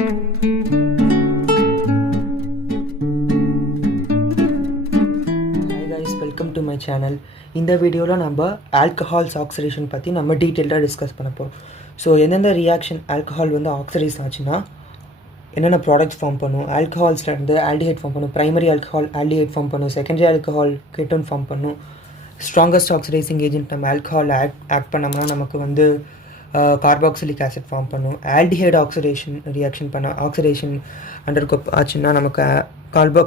Welcome to my channel. இந்த வீடியோவில் நம்ம ஆல்கஹால்ஸ் ஆக்சிடேஷன் பற்றி நம்ம டீட்டெயில்டாக டிஸ்கஸ் பண்ண போகிறோம். ஸோ எந்தெந்த ரியாக்ஷன் ஆல்கஹால் வந்து ஆக்சிடைஸ் ஆச்சுன்னா என்னென்ன ப்ராடக்ட்ஸ் ஃபார்ம் பண்ணும், ஆல்கஹால்ஸ்லேருந்து ஆல்டிஹைட் ஃபார்ம் பண்ணும், ப்ரைமரி ஆல்கஹால் ஆல்டிஹைட் ஃபார்ம் பண்ணும், செகண்டரி ஆல்கஹால் கெட்டோன் ஃபார்ம் பண்ணும், ஸ்ட்ராங்கஸ்ட் ஆக்சிடைசிங் ஏஜென்ட் நம்ம ஆல்கஹால் ஆக்ட் பண்ணோம்னா நமக்கு வந்து கார்பாக்சிலிக் ஆசிட் ஃபார்ம் பண்ணும். ஆல்டிஹைட் ஆக்சிடேஷன் ரியாக்ஷன் பண்ண ஆக்சிடேஷன் அண்டர்கோ ஆச்சுன்னா நமக்கு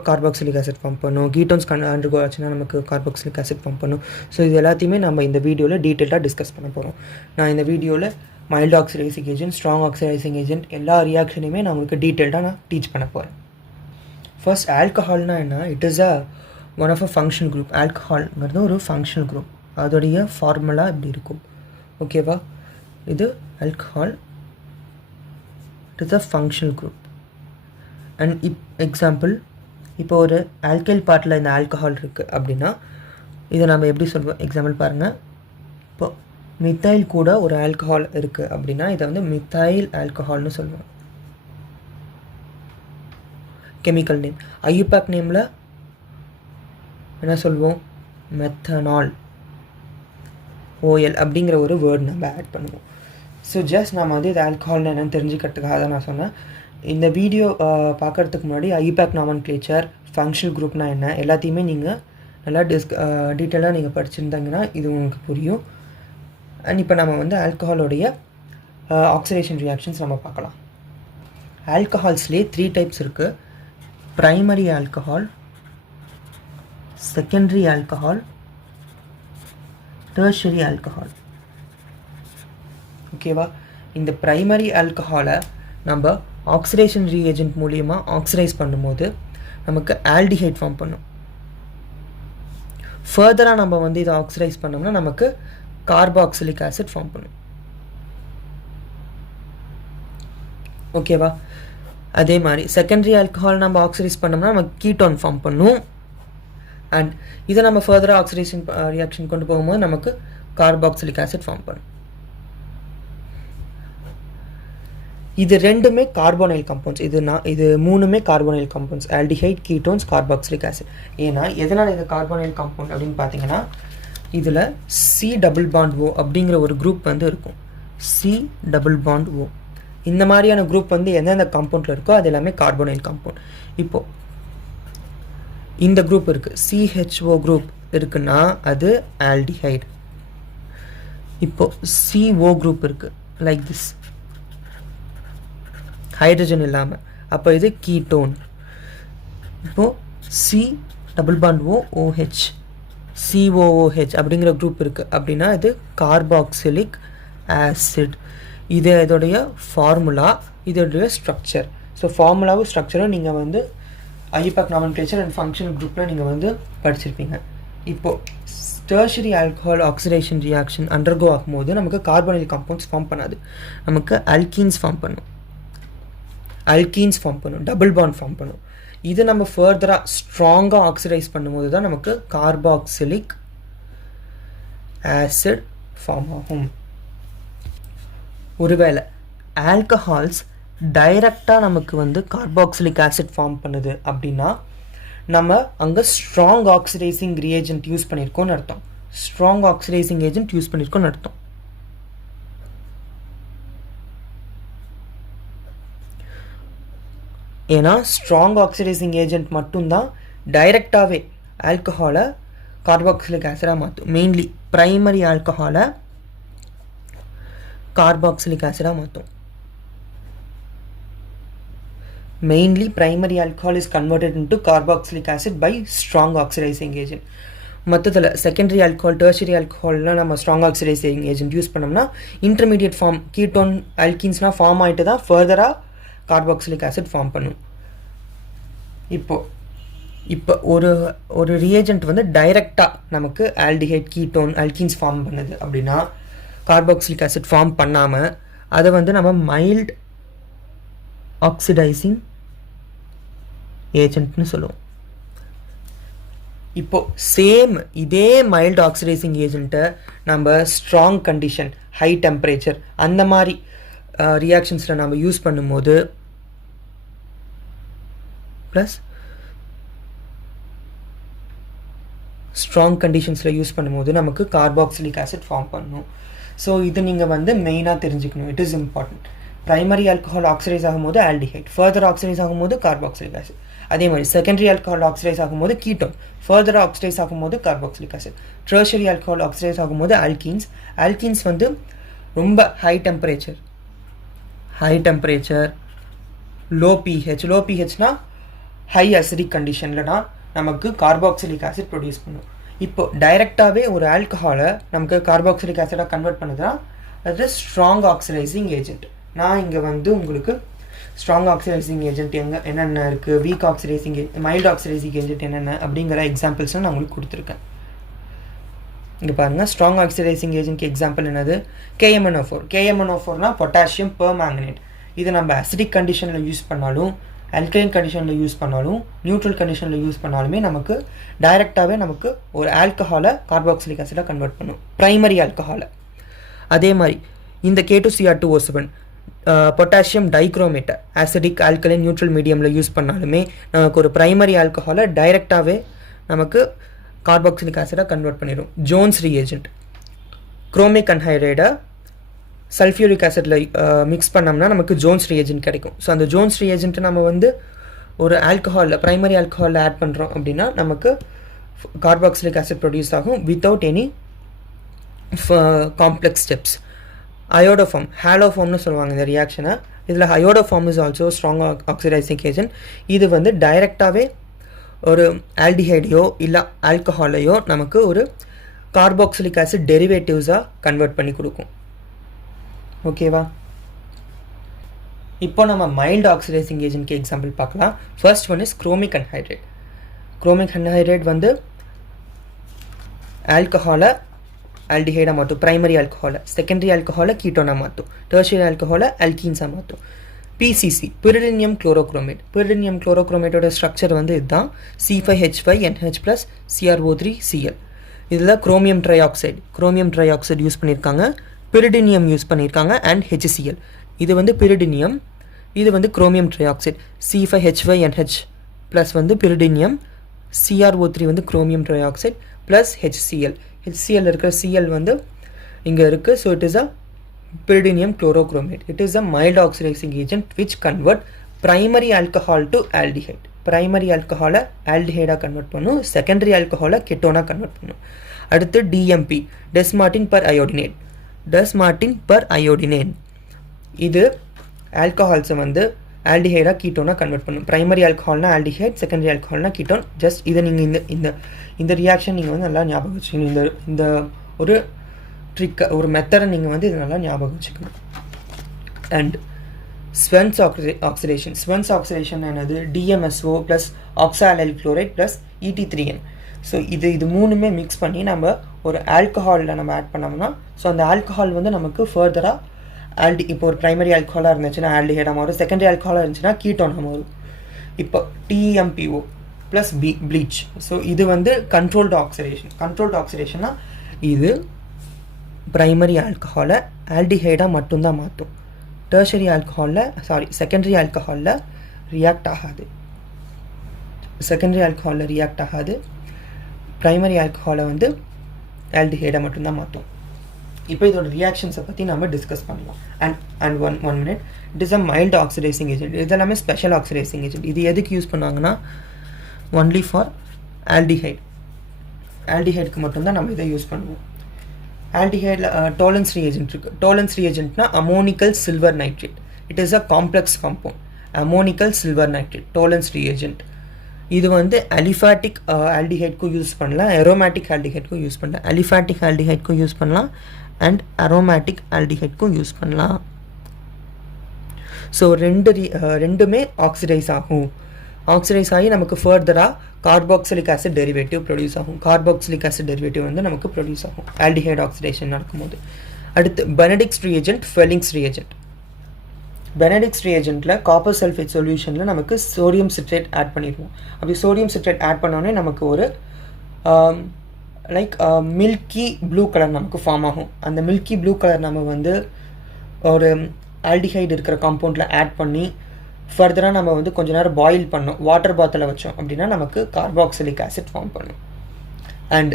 கார்பாக்சிலிக் ஆசிட் ஃபார்ம் பண்ணும். கீட்டோன்ஸ் அண்டர்கோ ஆச்சுன்னா நமக்கு கார்பாக்சிலிக் ஆசிட் ஃபார்ம் பண்ணும். ஸோ இது எல்லாத்தையுமே நம்ம இந்த வீடியோவில் டீட்டெயிலாக டிஸ்கஸ் பண்ண போகிறோம். நான் இந்த வீடியோவில் mild oxidising agent, strong oxidising agent எல்லா ரியாக்ஷனையுமே நான் உங்களுக்கு டீட்டெயில்டாக நான் டீச் பண்ண போகிறேன். ஃபர்ஸ்ட் ஆல்கஹால்னா என்ன? It is one of a function group. ஆல்கஹால்ங்கிறது ஒரு ஃபங்க்ஷனல் குரூப். அதோடைய ஃபார்முலா இப்படி இருக்கும். ஓகேவா? இது alcohol, it is a functional group. And example, இப்போ ஒரு ஆல்கைல் பார்ட்டில் இந்த ஆல்கஹால் இருக்குது அப்படின்னா இதை நம்ம எப்படி சொல்வோம்? எக்ஸாம்பிள் பாருங்கள். இப்போ மித்தைல் கூட ஒரு ஆல்கஹால் இருக்குது அப்படின்னா இதை வந்து மித்தைல் ஆல்கஹால்னு சொல்லுவோம். Chemical name. ஐயூபேக் நேமில் என்ன சொல்வோம்? மெத்தனால் ஓஎல் அப்படிங்கிற ஒரு வேர்ட் நம்ம ஆட் பண்ணுவோம். ஸோ ஜஸ்ட் நம்ம வந்து இது ஆல்கஹால்னு என்னென்னு தெரிஞ்சுக்கிறதுக்காக தான் நான் சொன்னேன். இந்த வீடியோ பார்க்குறதுக்கு முன்னாடி ஐயூபேக் நாமன்க்ளேச்சர், ஃபங்க்ஷனல் குரூப்னா என்ன எல்லாத்தையுமே நீங்கள் நல்லா டீட்டெயிலாக நீங்கள் படிச்சிருந்தாங்கன்னா இது உங்களுக்கு புரியும். அண்ட் இப்போ நம்ம வந்து ஆல்கஹாலோடைய ஆக்சிடேஷன் ரியாக்ஷன்ஸ் நம்ம பார்க்கலாம். ஆல்கஹால்ஸ்லேயே 3 டைப்ஸ் இருக்குது. Primary alcohol, secondary alcohol, tertiary alcohol. ஓகேவா? இந்த ப்ரைமரி ஆல்கஹாலை நம்ம ஆக்சிடேஷன் ரீஏஜென்ட் மூலியமாக ஆக்சிடைஸ் பண்ணும்போது நமக்கு ஆல்டிஹைட் ஃபார்ம் பண்ணும். ஃபர்தராக நம்ம வந்து இதை ஆக்சிடைஸ் பண்ணோம்னா நமக்கு கார்பாக்சிலிக் ஆசிட் ஃபார்ம் பண்ணும். ஓகேவா? அதே மாதிரி செகண்டரி ஆல்கஹால் நம்ம ஆக்சிடைஸ் பண்ணோம்னா நமக்கு கீட்டோன் ஃபார்ம் பண்ணும். அண்ட் இதை நம்ம ஃபர்தராக ஆக்சிடேஷன் ரியாக்ஷன் கொண்டு போகும்போது நமக்கு கார்பாக்சிலிக் ஆசிட் ஃபார்ம் பண்ணும். இது ரெண்டுமே கார்போனைல் கம்பவுண்ட்ஸ். இது மூணுமே carbonyl compounds. Aldehyde, ketones, carboxylic acid. ஏன்னா எதனால் இது கார்போனைல் கம்பவுண்ட் அப்படின்னு பார்த்தீங்கன்னா இதில் சி டபுள் பாண்ட் ஓ அப்படிங்கிற ஒரு குரூப் வந்து இருக்கும். சி டபுள் பாண்ட் ஓ இந்த மாதிரியான குரூப் வந்து எந்தெந்த கம்பவுண்டில் இருக்கோ அது எல்லாமே கார்போனைல் கம்பவுண்ட். இப்போது இந்த குரூப் இருக்குது, சிஹெச்ஓ குரூப் இருக்குன்னா அது ஆல்டிஹைட். இப்போது சிஓ குரூப் இருக்குது லைக் திஸ், ஹைட்ரஜன் இல்லாமல், அப்போ இது கீட்டோன். இப்போது C double bond O OH, COOH அப்படிங்கிற குரூப் இருக்குது அப்படின்னா இது கார்பாக்சிலிக் ஆசிட். இது இதோடைய ஃபார்முலா, இதோடைய ஸ்ட்ரக்சர். ஸோ ஃபார்முலாவும் ஸ்ட்ரக்சரும் நீங்கள் வந்து ஐயூபேக் நாமன்க்ளேச்சர் அண்ட் ஃபங்க்ஷனல் குரூப்பில் நீங்கள் வந்து படிச்சிருப்பீங்க. இப்போது tertiary alcohol oxidation reaction undergo ஆகும்போது நமக்கு கார்போனைல் காம்பவுண்ட்ஸ் ஃபார்ம் பண்ணாது, நமக்கு அல்கீன்ஸ் ஃபார்ம் பண்ணும். டபுள் பாண்ட் ஃபார்ம் பண்ணும். இது நம்ம ஃபர்தராக ஸ்ட்ராங்காக ஆக்சிடைஸ் பண்ணும்போது தான் நமக்கு கார்பாக்சிலிக் ஆசிட் ஃபார்ம் ஆகும். ஒருவேளை ஆல்கஹால்ஸ் டைரக்டாக நமக்கு வந்து கார்பாக்சிலிக் ஆசிட் ஃபார்ம் பண்ணுது அப்படின்னா நம்ம அங்கே ஸ்ட்ராங் ஆக்சிடைசிங் ரியேஜென்ட் யூஸ் பண்ணியிருக்கோம்னு அர்த்தம். ஏன்னா ஸ்ட்ராங் ஆக்சிடைசிங் ஏஜென்ட் மட்டும்தான் டைரெக்டாகவே ஆல்கஹாலை கார்பாக்சிலிக் ஆசிடாக மாற்றும். மெயின்லி ப்ரைமரி ஆல்கஹாலை கார்பாக்சிலிக் ஆசிடாக மாற்றும். Mainly primary alcohol is converted into carboxylic acid by strong oxidizing agent. மொத்தத்தில் செகண்டரி ஆல்கஹால், டெர்ஷரி ஆல்கஹால்லாம் நம்ம ஸ்ட்ராங் ஆக்சிடைசிங் ஏஜென்ட் யூஸ் பண்ணோம்னா இன்டர்மீடியட் ஃபார்ம் கீட்டோன் ஆல்கீன்ஸ்னால் ஃபார்ம் ஆகிட்டு தான் ஃபர்தராக கார்பாக்சிலிக் ஆசிட் ஃபார்ம் பண்ணும். இப்போ ஒரு ரியேஜென்ட் வந்து டைரெக்டாக நமக்கு ஆல்டிஹைட், கீட்டோன், ஆல்கீன்ஸ் ஃபார்ம் பண்ணுது அப்படின்னா கார்பாக்சிலிக் ஆசிட் ஃபார்ம் பண்ணாமல் அதை வந்து நம்ம மைல்டு ஆக்சிடைசிங் ஏஜென்ட்னு சொல்லுவோம். இப்போது இதே மைல்டு ஆக்சிடைசிங் ஏஜென்ட்டை நம்ம ஸ்ட்ராங் கண்டிஷன், ஹை டெம்பரேச்சர் அந்த மாதிரி ரியாக்ஷன்ஸில் நம்ம யூஸ் பண்ணும்போது ப்ளஸ் ஸ்ட்ராங் கண்டிஷன்ஸில் யூஸ் பண்ணும்போது நமக்கு கார்பாக்சிலிக் ஆசிட் ஃபார்ம் பண்ணணும். ஸோ இது நீங்கள் வந்து மெயினாக தெரிஞ்சுக்கணும். It is important. Primary alcohol oxidise ஆகும்போது ஆல்டிஹைட், ஃபர்தர் ஆக்சிடைஸ் ஆகும்போது கார்பாக்சிலிக் ஆசிட். அதே மாதிரி செகண்டரி ஆல்கஹால் ஆக்சிடைஸ் ஆகும்போது கீட்டோன், ஃபர்தர் ஆக்சிடைஸ் ஆகும்போது carboxylic acid. Tertiary alcohol oxidise ஆகும்போது ஆல்கீன்ஸ். ஆல்கீன்ஸ் வந்து ரொம்ப high temperature, low pH. Low பிஹெச்னா ஹை அசிடிக் கண்டிஷன்லனா நமக்கு கார்பாக்சிலிக் ஆசிட் ப்ரொடியூஸ் பண்ணும். இப்போ டைரெக்டாகவே ஒரு ஆல்கஹாலை நமக்கு கார்பாக்சிலிக் ஆசிடாக கன்வெர்ட் பண்ணுதுன்னா அது ஸ்ட்ராங் ஆக்சிடைசிங் ஏஜென்ட். நான் இங்கே வந்து உங்களுக்கு ஸ்ட்ராங் ஆக்சிடைசிங் ஏஜென்ட் என்னென்ன இருக்குது, week oxidising mild oxidising agent என்னென்ன அப்படிங்கிற எக்ஸாம்பிள்ஸும் நான் உங்களுக்கு கொடுத்துருக்கேன். இங்கே பாருங்கள், ஸ்ட்ராங் ஆக்சிடைசிங் ஏஜென்ட்க்கு எக்ஸாம்பிள் என்னது? KMnO4. KMnO4னா பொட்டாசியம் பெர்மேங்கனேட். இது நம்ம அசிடிக் கண்டிஷனில் யூஸ் பண்ணாலும், அல்கைன் கண்டிஷனில் யூஸ் பண்ணாலும், நியூட்ரல் கண்டிஷனில் யூஸ் பண்ணாலுமே நமக்கு டைரெக்டாகவே நமக்கு ஒரு ஆல்கஹாலை கார்பாக்சிலிக் ஆசிடாக கன்வெர்ட் பண்ணும், ப்ரைமரி ஆல்கஹாலை. அதே மாதிரி இந்த K2Cr2O7 பொட்டாசியம் டைக்ரோமேட்டை ஆசிடிக் ஆல்கலைன் நியூட்ரல் மீடியமில் யூஸ் பண்ணாலுமே நமக்கு ஒரு ப்ரைமரி ஆல்கஹாலை டைரெக்டாகவே நமக்கு கார்பாக்சிலிக் ஆசிடாக கன்வெர்ட் பண்ணிடும். ஜோன்ஸ் ரீஏஜென்ட், குரோமிக் அன்ஹைட்ரைடை சல்ஃபியூரிக் ஆசிடில் மிக்ஸ் பண்ணோம்னா நமக்கு ஜோன்ஸ் ரீஏஜென்ட் கிடைக்கும். ஸோ அந்த ஜோன்ஸ் ரீஏஜென்ட்டை நம்ம வந்து ஒரு ஆல்கஹாலில் ப்ரைமரி ஆல்கஹாலில் ஆட் பண்ணுறோம் அப்படின்னா நமக்கு கார்பாக்சிலிக் ஆசிட் ப்ரொடியூஸ் ஆகும் without any complex steps. Iodoform, ஹாலோஃபார்ம்னு சொல்லுவாங்க இந்த ரியாக்ஷனை. இதில் iodoform is also strong oxidising agent. இது வந்து டைரெக்டாகவே ஒரு ஆல்டிஹைடையோ இல்லை ஆல்கஹாலையோ நமக்கு ஒரு கார்பாக்சிலிக் ஆசிட் டெரிவேட்டிவ்ஸாக கன்வெர்ட் பண்ணி கொடுக்கும். ஓகேவா? இப்போ நம்ம மைல்டு ஆக்சிடைசிங் ஏஜென்ட்க்கு எக்ஸாம்பிள் பார்க்கலாம். First one is chromic anhydrate. Chromic anhydrate வந்து ஆல்கஹாலை ஆல்டிஹைடாக மாற்றும், ப்ரைமரி ஆல்கஹாலை. செகண்டரி ஆல்கஹாலை கீட்டோனாக மாற்றும், டெர்ஷரி ஆல்கஹாலை அல்கீன்ஸாக மாற்றும். PCC, pyridinium chlorochromate. பிரிடினியம் குளோரோக்ரோமேட்டோட ஸ்ட்ரக்சர் வந்து இதுதான், C5H5NH+ CrO3Cl. இதில் குரோமியம் ட்ரை ஆக்சைடு யூஸ் பண்ணியிருக்காங்க, பிரிடினியம் யூஸ் பண்ணியிருக்காங்க அண்ட் HCl. இது வந்து பிரிடினியம், இது வந்து குரோமியம் ட்ரை ஆக்சைடு. C5H5NH+ வந்து பிரிடினியம், CrO3 வந்து chromium try oxide plus HCl. HCl இருக்கிற Cl வந்து இங்கே இருக்குது. So it is a pyridinium chlorochromate. It is a mild oxidizing agent which convert primary alcohol to aldehyde. Primary alcohol aldehyde convert பண்ணும், secondary alcohol ketone convert பண்ணும். அடுத்து DMP, desmartin periodinate. இது alcohols வந்து aldehyde ketone convert பண்ணும். Primary alcohol na aldehyde, secondary alcohol na ketone. Just இதை நீங்கள் இந்த reaction நீங்கள் வந்து நல்லா ஞாபகம் வச்சுக்கணும். இந்த ஒரு ட்ரிக், ஒரு மெத்தடை நீங்கள் வந்து இது நல்லா ஞாபகம் வச்சுக்கணும். அண்ட் ஸ்வென்ஸ் ஆக்சிடேஷன் என்னது? DMSO plus oxalyl chloride plus ET3N. So இது மூணுமே மிக்ஸ் பண்ணி நம்ம ஒரு ஆல்கஹாலில் நம்ம ஆட் பண்ணோம்னா, ஸோ அந்த ஆல்கஹால் வந்து நமக்கு ஃபர்தராக இப்போ ஒரு ப்ரைமரி ஆல்கஹாலாக இருந்துச்சுன்னா ஆல்டிஹைடாக மாறும், செகண்டரி ஆல்கஹாலாக இருந்துச்சுன்னா கீட்டோனாக மாறும். இப்போ TMPO ப்ளஸ் ப்ளீச். ஸோ இது வந்து கண்ட்ரோல்டு ஆக்சிடேஷன்னா இது ப்ரைமரி ஆல்கஹாலை ஆல்டிஹைடாக மட்டும்தான் மாற்றும். செகண்டரி ஆல்கஹாலில் ரியாக்ட் ஆகாது. ப்ரைமரி ஆல்கஹாலை வந்து ஆல்டிஹைடாக மட்டும்தான் மாற்றும். இப்போ இதோட ரியாக்ஷன்ஸை பற்றி நம்ம டிஸ்கஸ் பண்ணலாம். And one minute, it is a mild oxidising agent. இதெல்லாமே ஸ்பெஷல் ஆக்சிடைசிங் ஏஜென்ட். இது எதுக்கு யூஸ் பண்ணுவாங்கன்னா ஒன்லி ஃபார் ஆல்டிஹைடுக்கு மட்டும்தான் நம்ம இதை யூஸ் பண்ணுவோம். ஆல்டிஹைடில் டோலன்ஸ் ரீஏஜென்ட் இருக்குது. டோலன்ஸ் ரீஏஜென்ட்னா ammoniacal silver nitrate. It is a complex compound. Ammoniacal silver nitrate Tollens reagent. இது வந்து அலிஃபாட்டிக் ஆல்டிஹைட்க்கும் யூஸ் பண்ணலாம், அரோமேட்டிக் ஆல்டிஹைட்க்கும் யூஸ் பண்ணலாம். அலிஃபாட்டிக் ஆல்டிஹைட்க்கும் யூஸ் பண்ணலாம் அண்ட் அரோமேட்டிக் ஆல்டிஹைட்க்கும் யூஸ் பண்ணலாம். ஸோ ரெண்டுமே ஆக்சிடைஸ் ஆகி நமக்கு ஃபர்தராக கார்பாக்சிலிக் ஆசிட் டெரிவேட்டிவ் ப்ரொடியூஸ் ஆகும். கார்பாக்சிலிக் ஆசிட் டெரிவேட்டிவ் வந்து நமக்கு ப்ரொடியூஸ் ஆகும் ஆல்டிஹைட் ஆக்சிடேஷன் நடக்கும்போது. அடுத்து Benedict's reagent, Fehling's reagent. Benedict's ரீஏஜென்ட்டில் காப்பர் சல்ஃபேட் சொல்யூஷனில் நமக்கு சோடியம் சிட்ரேட் ஆட் பண்ணிடுவோம். அப்படி சோடியம் சிட்ரேட் ஆட் பண்ணோடனே நமக்கு ஒரு மில்கி ப்ளூ கலர் நமக்கு ஃபார்ம் ஆகும். அந்த மில்கி ப்ளூ கலர் நம்ம வந்து ஒரு ஆல்டிஹைடு இருக்கிற காம்பவுண்டில் ஆட் பண்ணி ஃபர்தராக நம்ம வந்து கொஞ்ச நேரம் பாயில் பண்ணோம், வாட்டர் பாத்தில் வச்சோம் அப்படின்னா நமக்கு கார்பாக்சிலிக் ஆசிட் ஃபார்ம் பண்ணும். அண்ட்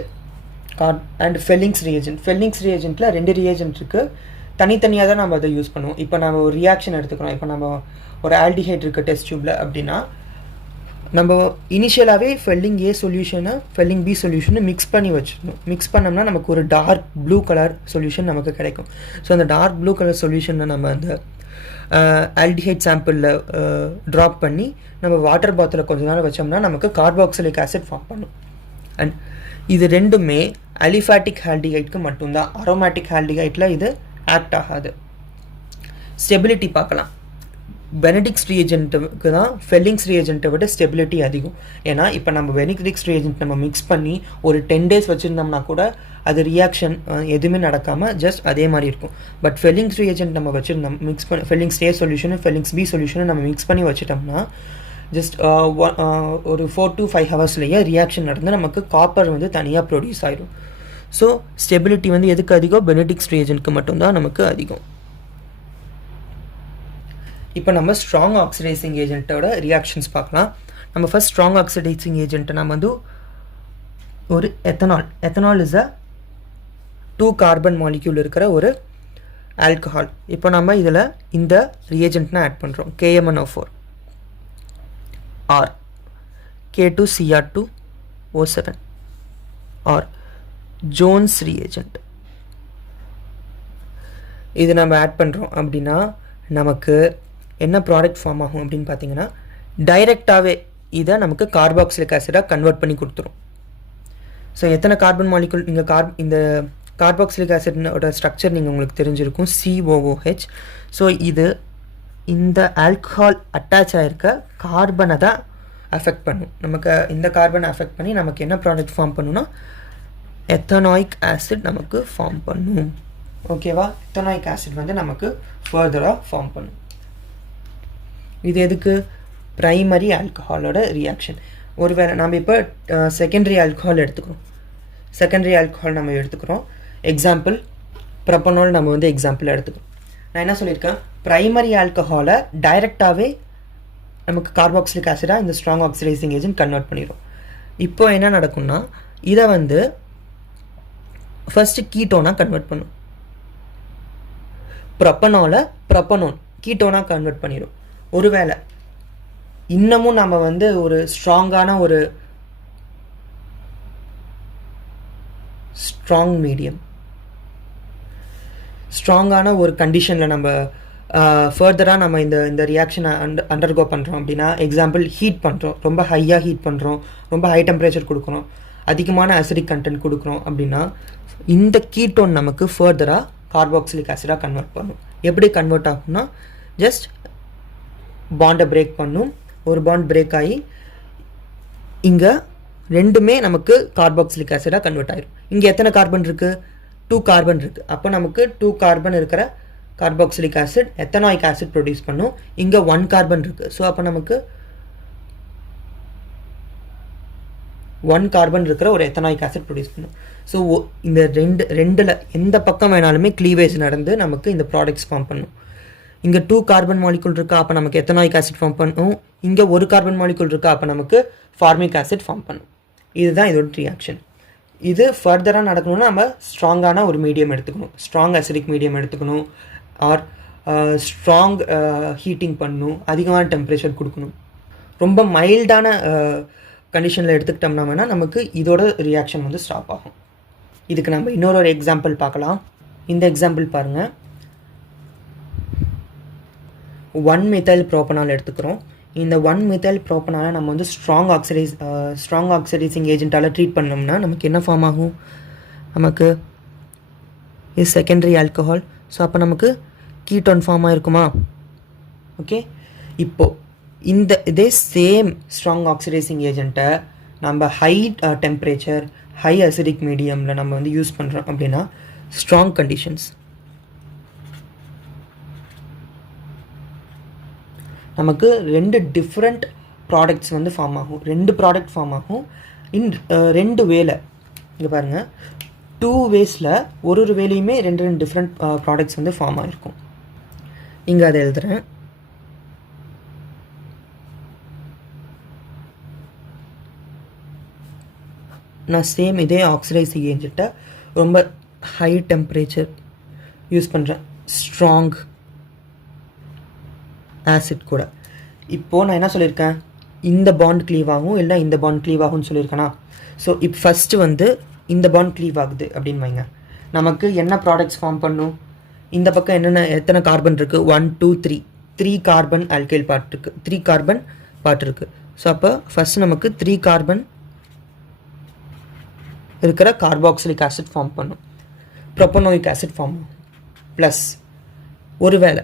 ஃபெல்லிங்ஸ் ரியேஜென்ட்டில் 2 ரியேஜென்ட் இருக்குது. தனித்தனியாக தான் நம்ம அதை யூஸ் பண்ணுவோம். இப்போ நம்ம ஒரு ரியாக்ஷன் எடுத்துக்கிறோம். இப்போ நம்ம ஒரு ஆல்டிஹைட் இருக்குது டெஸ்ட் டியூப்பில் அப்படின்னா நம்ம இனிஷியலாகவே ஃபெல்லிங் ஏ சொல்யூஷனை ஃபெல்லிங் பி சொல்யூஷனை மிக்ஸ் பண்ணி வச்சிடணும். மிக்ஸ் பண்ணோம்னா நமக்கு ஒரு டார்க் ப்ளூ கலர் சொல்யூஷன் நமக்கு கிடைக்கும். ஸோ அந்த டார்க் ப்ளூ கலர் சொல்யூஷனை நம்ம அந்த ஆல்டிஹைட் சாம்பிளில் ட்ராப் பண்ணி நம்ம வாட்டர் பாத்தில் கொஞ்ச நேரம் வச்சோம்னா நமக்கு கார்பாக்சிலிக் ஆசிட் ஃபார்ம் பண்ணும். அண்ட் இது ரெண்டுமே அலிஃபாட்டிக் ஆல்டிஹைட்க்கு மட்டும்தான். அரோமேட்டிக் ஆல்டிஹைட்டில் இது ஆக்ட் ஆகாது. ஸ்டெபிலிட்டி பார்க்கலாம். பெனடிக்ஸ் ரியேஜென்ட்டுக்கு தான் ஃபெல்லிங்ஸ் ரியேஜென்ட்டை விட ஸ்டெபிலிட்டி அதிகம். ஏன்னா இப்போ நம்ம பெனடிக்ஸ் ரியேஜென்ட் நம்ம மிக்ஸ் பண்ணி ஒரு 10 days வச்சுருந்தோம்னா கூட அது ரியாக்ஷன் எதுவுமே நடக்காமல் ஜஸ்ட் அதே மாதிரி இருக்கும். பட் ஃபெல்லிங்ஸ் ரியேஜென்ட் நம்ம வச்சுருந்தோம் மிக்ஸ் பண்ணி ஃபெல்லிங்ஸ் ஏ சொல்யூஷனு ஃபெல்லிங்ஸ் பி சொல்யூஷனை நம்ம மிக்ஸ் பண்ணி வச்சுட்டோம்னா ஜஸ்ட் ஒரு 4 to 5 hours ரியாக்ஷன் நடந்து நமக்கு காப்பர் வந்து தனியாக ப்ரொடியூஸ் ஆகிடும். ஸோ ஸ்டெபிலிட்டி வந்து எதுக்கு அதிகம்? பெனடிக்ஸ் ரியேஜென்ட்க்கு மட்டும்தான் நமக்கு அதிகம். இப்போ நம்ம ஸ்ட்ராங் ஆக்சிடைசிங் ஏஜென்ட்டோட ரியாக்ஷன்ஸ் பார்க்கலாம். நம்ம ஃபர்ஸ்ட் ஸ்ட்ராங் ஆக்சிடைசிங் ஏஜென்ட்டை நம்ம வந்து ஒரு எத்தனால் இஸ் 2 கார்பன் மாலிக்யூல் இருக்கிற ஒரு ஆல்கஹால். இப்போ நம்ம இதில் இந்த ரியேஜென்ட்னா ஆட் பண்ணுறோம். KMnO4 R K2Cr2O7 R Jones reagent. இது நம்ம ஆட் பண்ணுறோம் அப்படின்னா நமக்கு என்ன ப்ராடக்ட் ஃபார்ம் ஆகும் அப்படின்னு பார்த்தீங்கன்னா டைரெக்டாகவே இதை நமக்கு கார்பாக்சிலிக் ஆசிடாக கன்வெர்ட் பண்ணி கொடுத்துரும். ஸோ எத்தனை கார்பன் மாலிகுல் இங்கே இந்த கார்பாக்சிலிக் ஆசிடோட ஸ்ட்ரக்சர் நீங்கள் உங்களுக்கு தெரிஞ்சிருக்கும், COOH. ஸோ இது இந்த ஆல்கஹால் அட்டாச் ஆகிருக்க கார்பனை தான் அஃபெக்ட் பண்ணும். நமக்கு இந்த கார்பனை அஃபெக்ட் பண்ணி நமக்கு என்ன ப்ராடக்ட் ஃபார்ம் பண்ணுன்னா எத்தனாயிக் ஆசிட் நமக்கு ஃபார்ம் பண்ணும். ஓகேவா? எத்தனாயிக் ஆசிட் வந்து நமக்கு ஃபர்தராக ஃபார்ம் பண்ணும். இது எதுக்கு? ப்ரைமரி ஆல்கஹாலோட ரியாக்ஷன். ஒருவேளை நம்ம இப்போ செகண்டரி ஆல்கஹால் எடுத்துக்கிறோம். நம்ம எடுத்துக்கிறோம். எக்ஸாம்பிள் ப்ரொபனால் நம்ம வந்து எக்ஸாம்பிள் எடுத்துக்கிறோம். நான் என்ன சொல்லியிருக்கேன்? ப்ரைமரி ஆல்கஹாலை டைரெக்டாகவே நமக்கு கார்பாக்சிலிக் ஆசிடாக இந்த ஸ்ட்ராங் ஆக்சிடைசிங் ஏஜென்ட் கன்வெர்ட் பண்ணிடும். இப்போ என்ன நடக்கும்னா இதை வந்து ஃபர்ஸ்ட் கீட்டோனாக கன்வெர்ட் பண்ணும். ப்ரொபனோன் கீட்டோனாக கன்வெர்ட் பண்ணிடும். ஒருவேளை இன்னமும் நம்ம வந்து ஒரு ஸ்ட்ராங்கான ஒரு கண்டிஷனில் நம்ம ஃபர்தராக நம்ம இந்த ரியாக்ஷனை அண்டர்கோ பண்ணுறோம் அப்படின்னா, எக்ஸாம்பிள் ஹீட் பண்ணுறோம், ரொம்ப ஹையாக ஹீட் பண்ணுறோம், ரொம்ப ஹை டெம்பரேச்சர் கொடுக்குறோம், அதிகமான அசிடிக் கண்டென்ட் கொடுக்குறோம் அப்படின்னா இந்த கீட்டோன் நமக்கு ஃபர்தராக கார்பாக்சிலிக் ஆசிடாக கன்வெர்ட் பண்ணும். எப்படி கன்வெர்ட் ஆகும்னா ஜஸ்ட் பாண்டை பிரேக் பண்ணும். ஒரு பாண்ட் பிரேக் ஆகி இங்கே ரெண்டுமே நமக்கு கார்பாக்சிலிக் ஆசிடாக கன்வெர்ட் ஆகிடும். இங்கே எத்தனை கார்பன் இருக்குது? 2 கார்பன் இருக்குது. அப்போ நமக்கு 2 கார்பன் இருக்கிற carboxylic acid ethanoic acid produce பண்ணும். இங்கே 1 கார்பன் இருக்குது. ஸோ அப்போ நமக்கு 1 கார்பன் இருக்கிற ஒரு எத்தனாயிக் ஆசிட் ப்ரொடியூஸ் பண்ணும். ஸோ இந்த ரெண்டில் எந்த பக்கம் வேணாலுமே க்ளீவேஜ் நடந்து நமக்கு இந்த ப்ராடக்ட்ஸ் ஃபார்ம் பண்ணும். இங்கே 2 கார்பன் மாலிகுல் இருக்கா, அப்போ நமக்கு எத்தனாயிக் ஆசிட் ஃபார்ம் பண்ணும். இங்கே 1 கார்பன் மாலிகுல் இருக்கா, அப்போ நமக்கு ஃபார்மிக் ஆசிட் ஃபார்ம் பண்ணும். இதுதான் இதோட ரியாக்ஷன். இது ஃபர்தராக நடக்கணும்னா நம்ம ஸ்ட்ராங்கான ஒரு மீடியம் எடுத்துக்கணும். ஸ்ட்ராங் அசிடிக் மீடியம் எடுத்துக்கணும். ஆர் ஸ்ட்ராங் ஹீட்டிங் பண்ணணும், அதிகமான டெம்பரேச்சர் கொடுக்கணும். ரொம்ப மைல்டான கண்டிஷனில் எடுத்துக்கிட்டோம்னா வேணால் நமக்கு இதோட ரியாக்ஷன் வந்து ஸ்டாப் ஆகும். இதுக்கு நம்ம இன்னொரு எக்ஸாம்பிள் பார்க்கலாம். இந்த எக்ஸாம்பிள் பாருங்கள். 1-methyl ப்ரோபனால் எடுத்துக்கிறோம். இந்த 1-methyl ப்ரோபனாலை நம்ம வந்து ஸ்ட்ராங் ஆக்சிடைசிங் ஏஜென்ட்டால் ட்ரீட் பண்ணோம்னா நமக்கு என்ன ஃபார்ம் ஆகும்? நமக்கு இது செகண்டரி ஆல்கஹால். ஸோ அப்போ நமக்கு கீட்டோன் ஃபார்ம் ஆகிருக்குமா? ஓகே. இப்போது இதே சேம் ஸ்ட்ராங் ஆக்சிடைசிங் ஏஜென்ட்டை நம்ம ஹை டெம்பரேச்சர் ஹை அசிடிக் மீடியமில் நம்ம வந்து யூஸ் பண்ணுறோம் அப்படின்னா ஸ்ட்ராங் கண்டிஷன்ஸ் நமக்கு 2 டிஃப்ரெண்ட் ப்ராடக்ட்ஸ் வந்து ஃபார்ம் ஆகும். 2 ப்ராடக்ட் ஃபார்ம் ஆகும் இன் 2 வேல. இங்கே பாருங்கள், 2 வேஸில் ஒரு வேலையுமே 2 டிஃப்ரெண்ட் ப்ராடக்ட்ஸ் வந்து ஃபார்ம் ஆகிருக்கும். இங்கே அதை எழுதுகிறேன். நான் சேம் இதே ஆக்சிடைசிங் ஏஜெண்ட்டை ரொம்ப ஹை டெம்பரேச்சர் யூஸ் பண்ணுறேன், ஸ்ட்ராங் ஆசிட் கூட. இப்போது நான் என்ன சொல்லியிருக்கேன், இந்த பாண்ட் க்ளீவ் ஆகும் இல்லை இந்த பாண்ட் க்ளீவ் ஆகும்னு சொல்லியிருக்கேனா. ஸோ இப்போ ஃபஸ்ட்டு வந்து இந்த பாண்ட் க்ளீவ் ஆகுது அப்படின்னு வைங்க. நமக்கு என்ன ப்ராடக்ட்ஸ் ஃபார்ம் பண்ணும், இந்த பக்கம் என்னென்ன எத்தனை கார்பன் இருக்குது, 1 2 3 கார்பன் ஆல்கைல் பார்ட் இருக்குது, 3 கார்பன் பார்ட் இருக்குது. ஸோ அப்போ ஃபஸ்ட்டு நமக்கு 3 கார்பன் இருக்கிற கார்பாக்சிலிக் ஆசிட் ஃபார்ம் பண்ணும், ப்ரோப்பனோயிக் ஆசிட் ஃபார்ம் ஆகும். ப்ளஸ் ஒருவேளை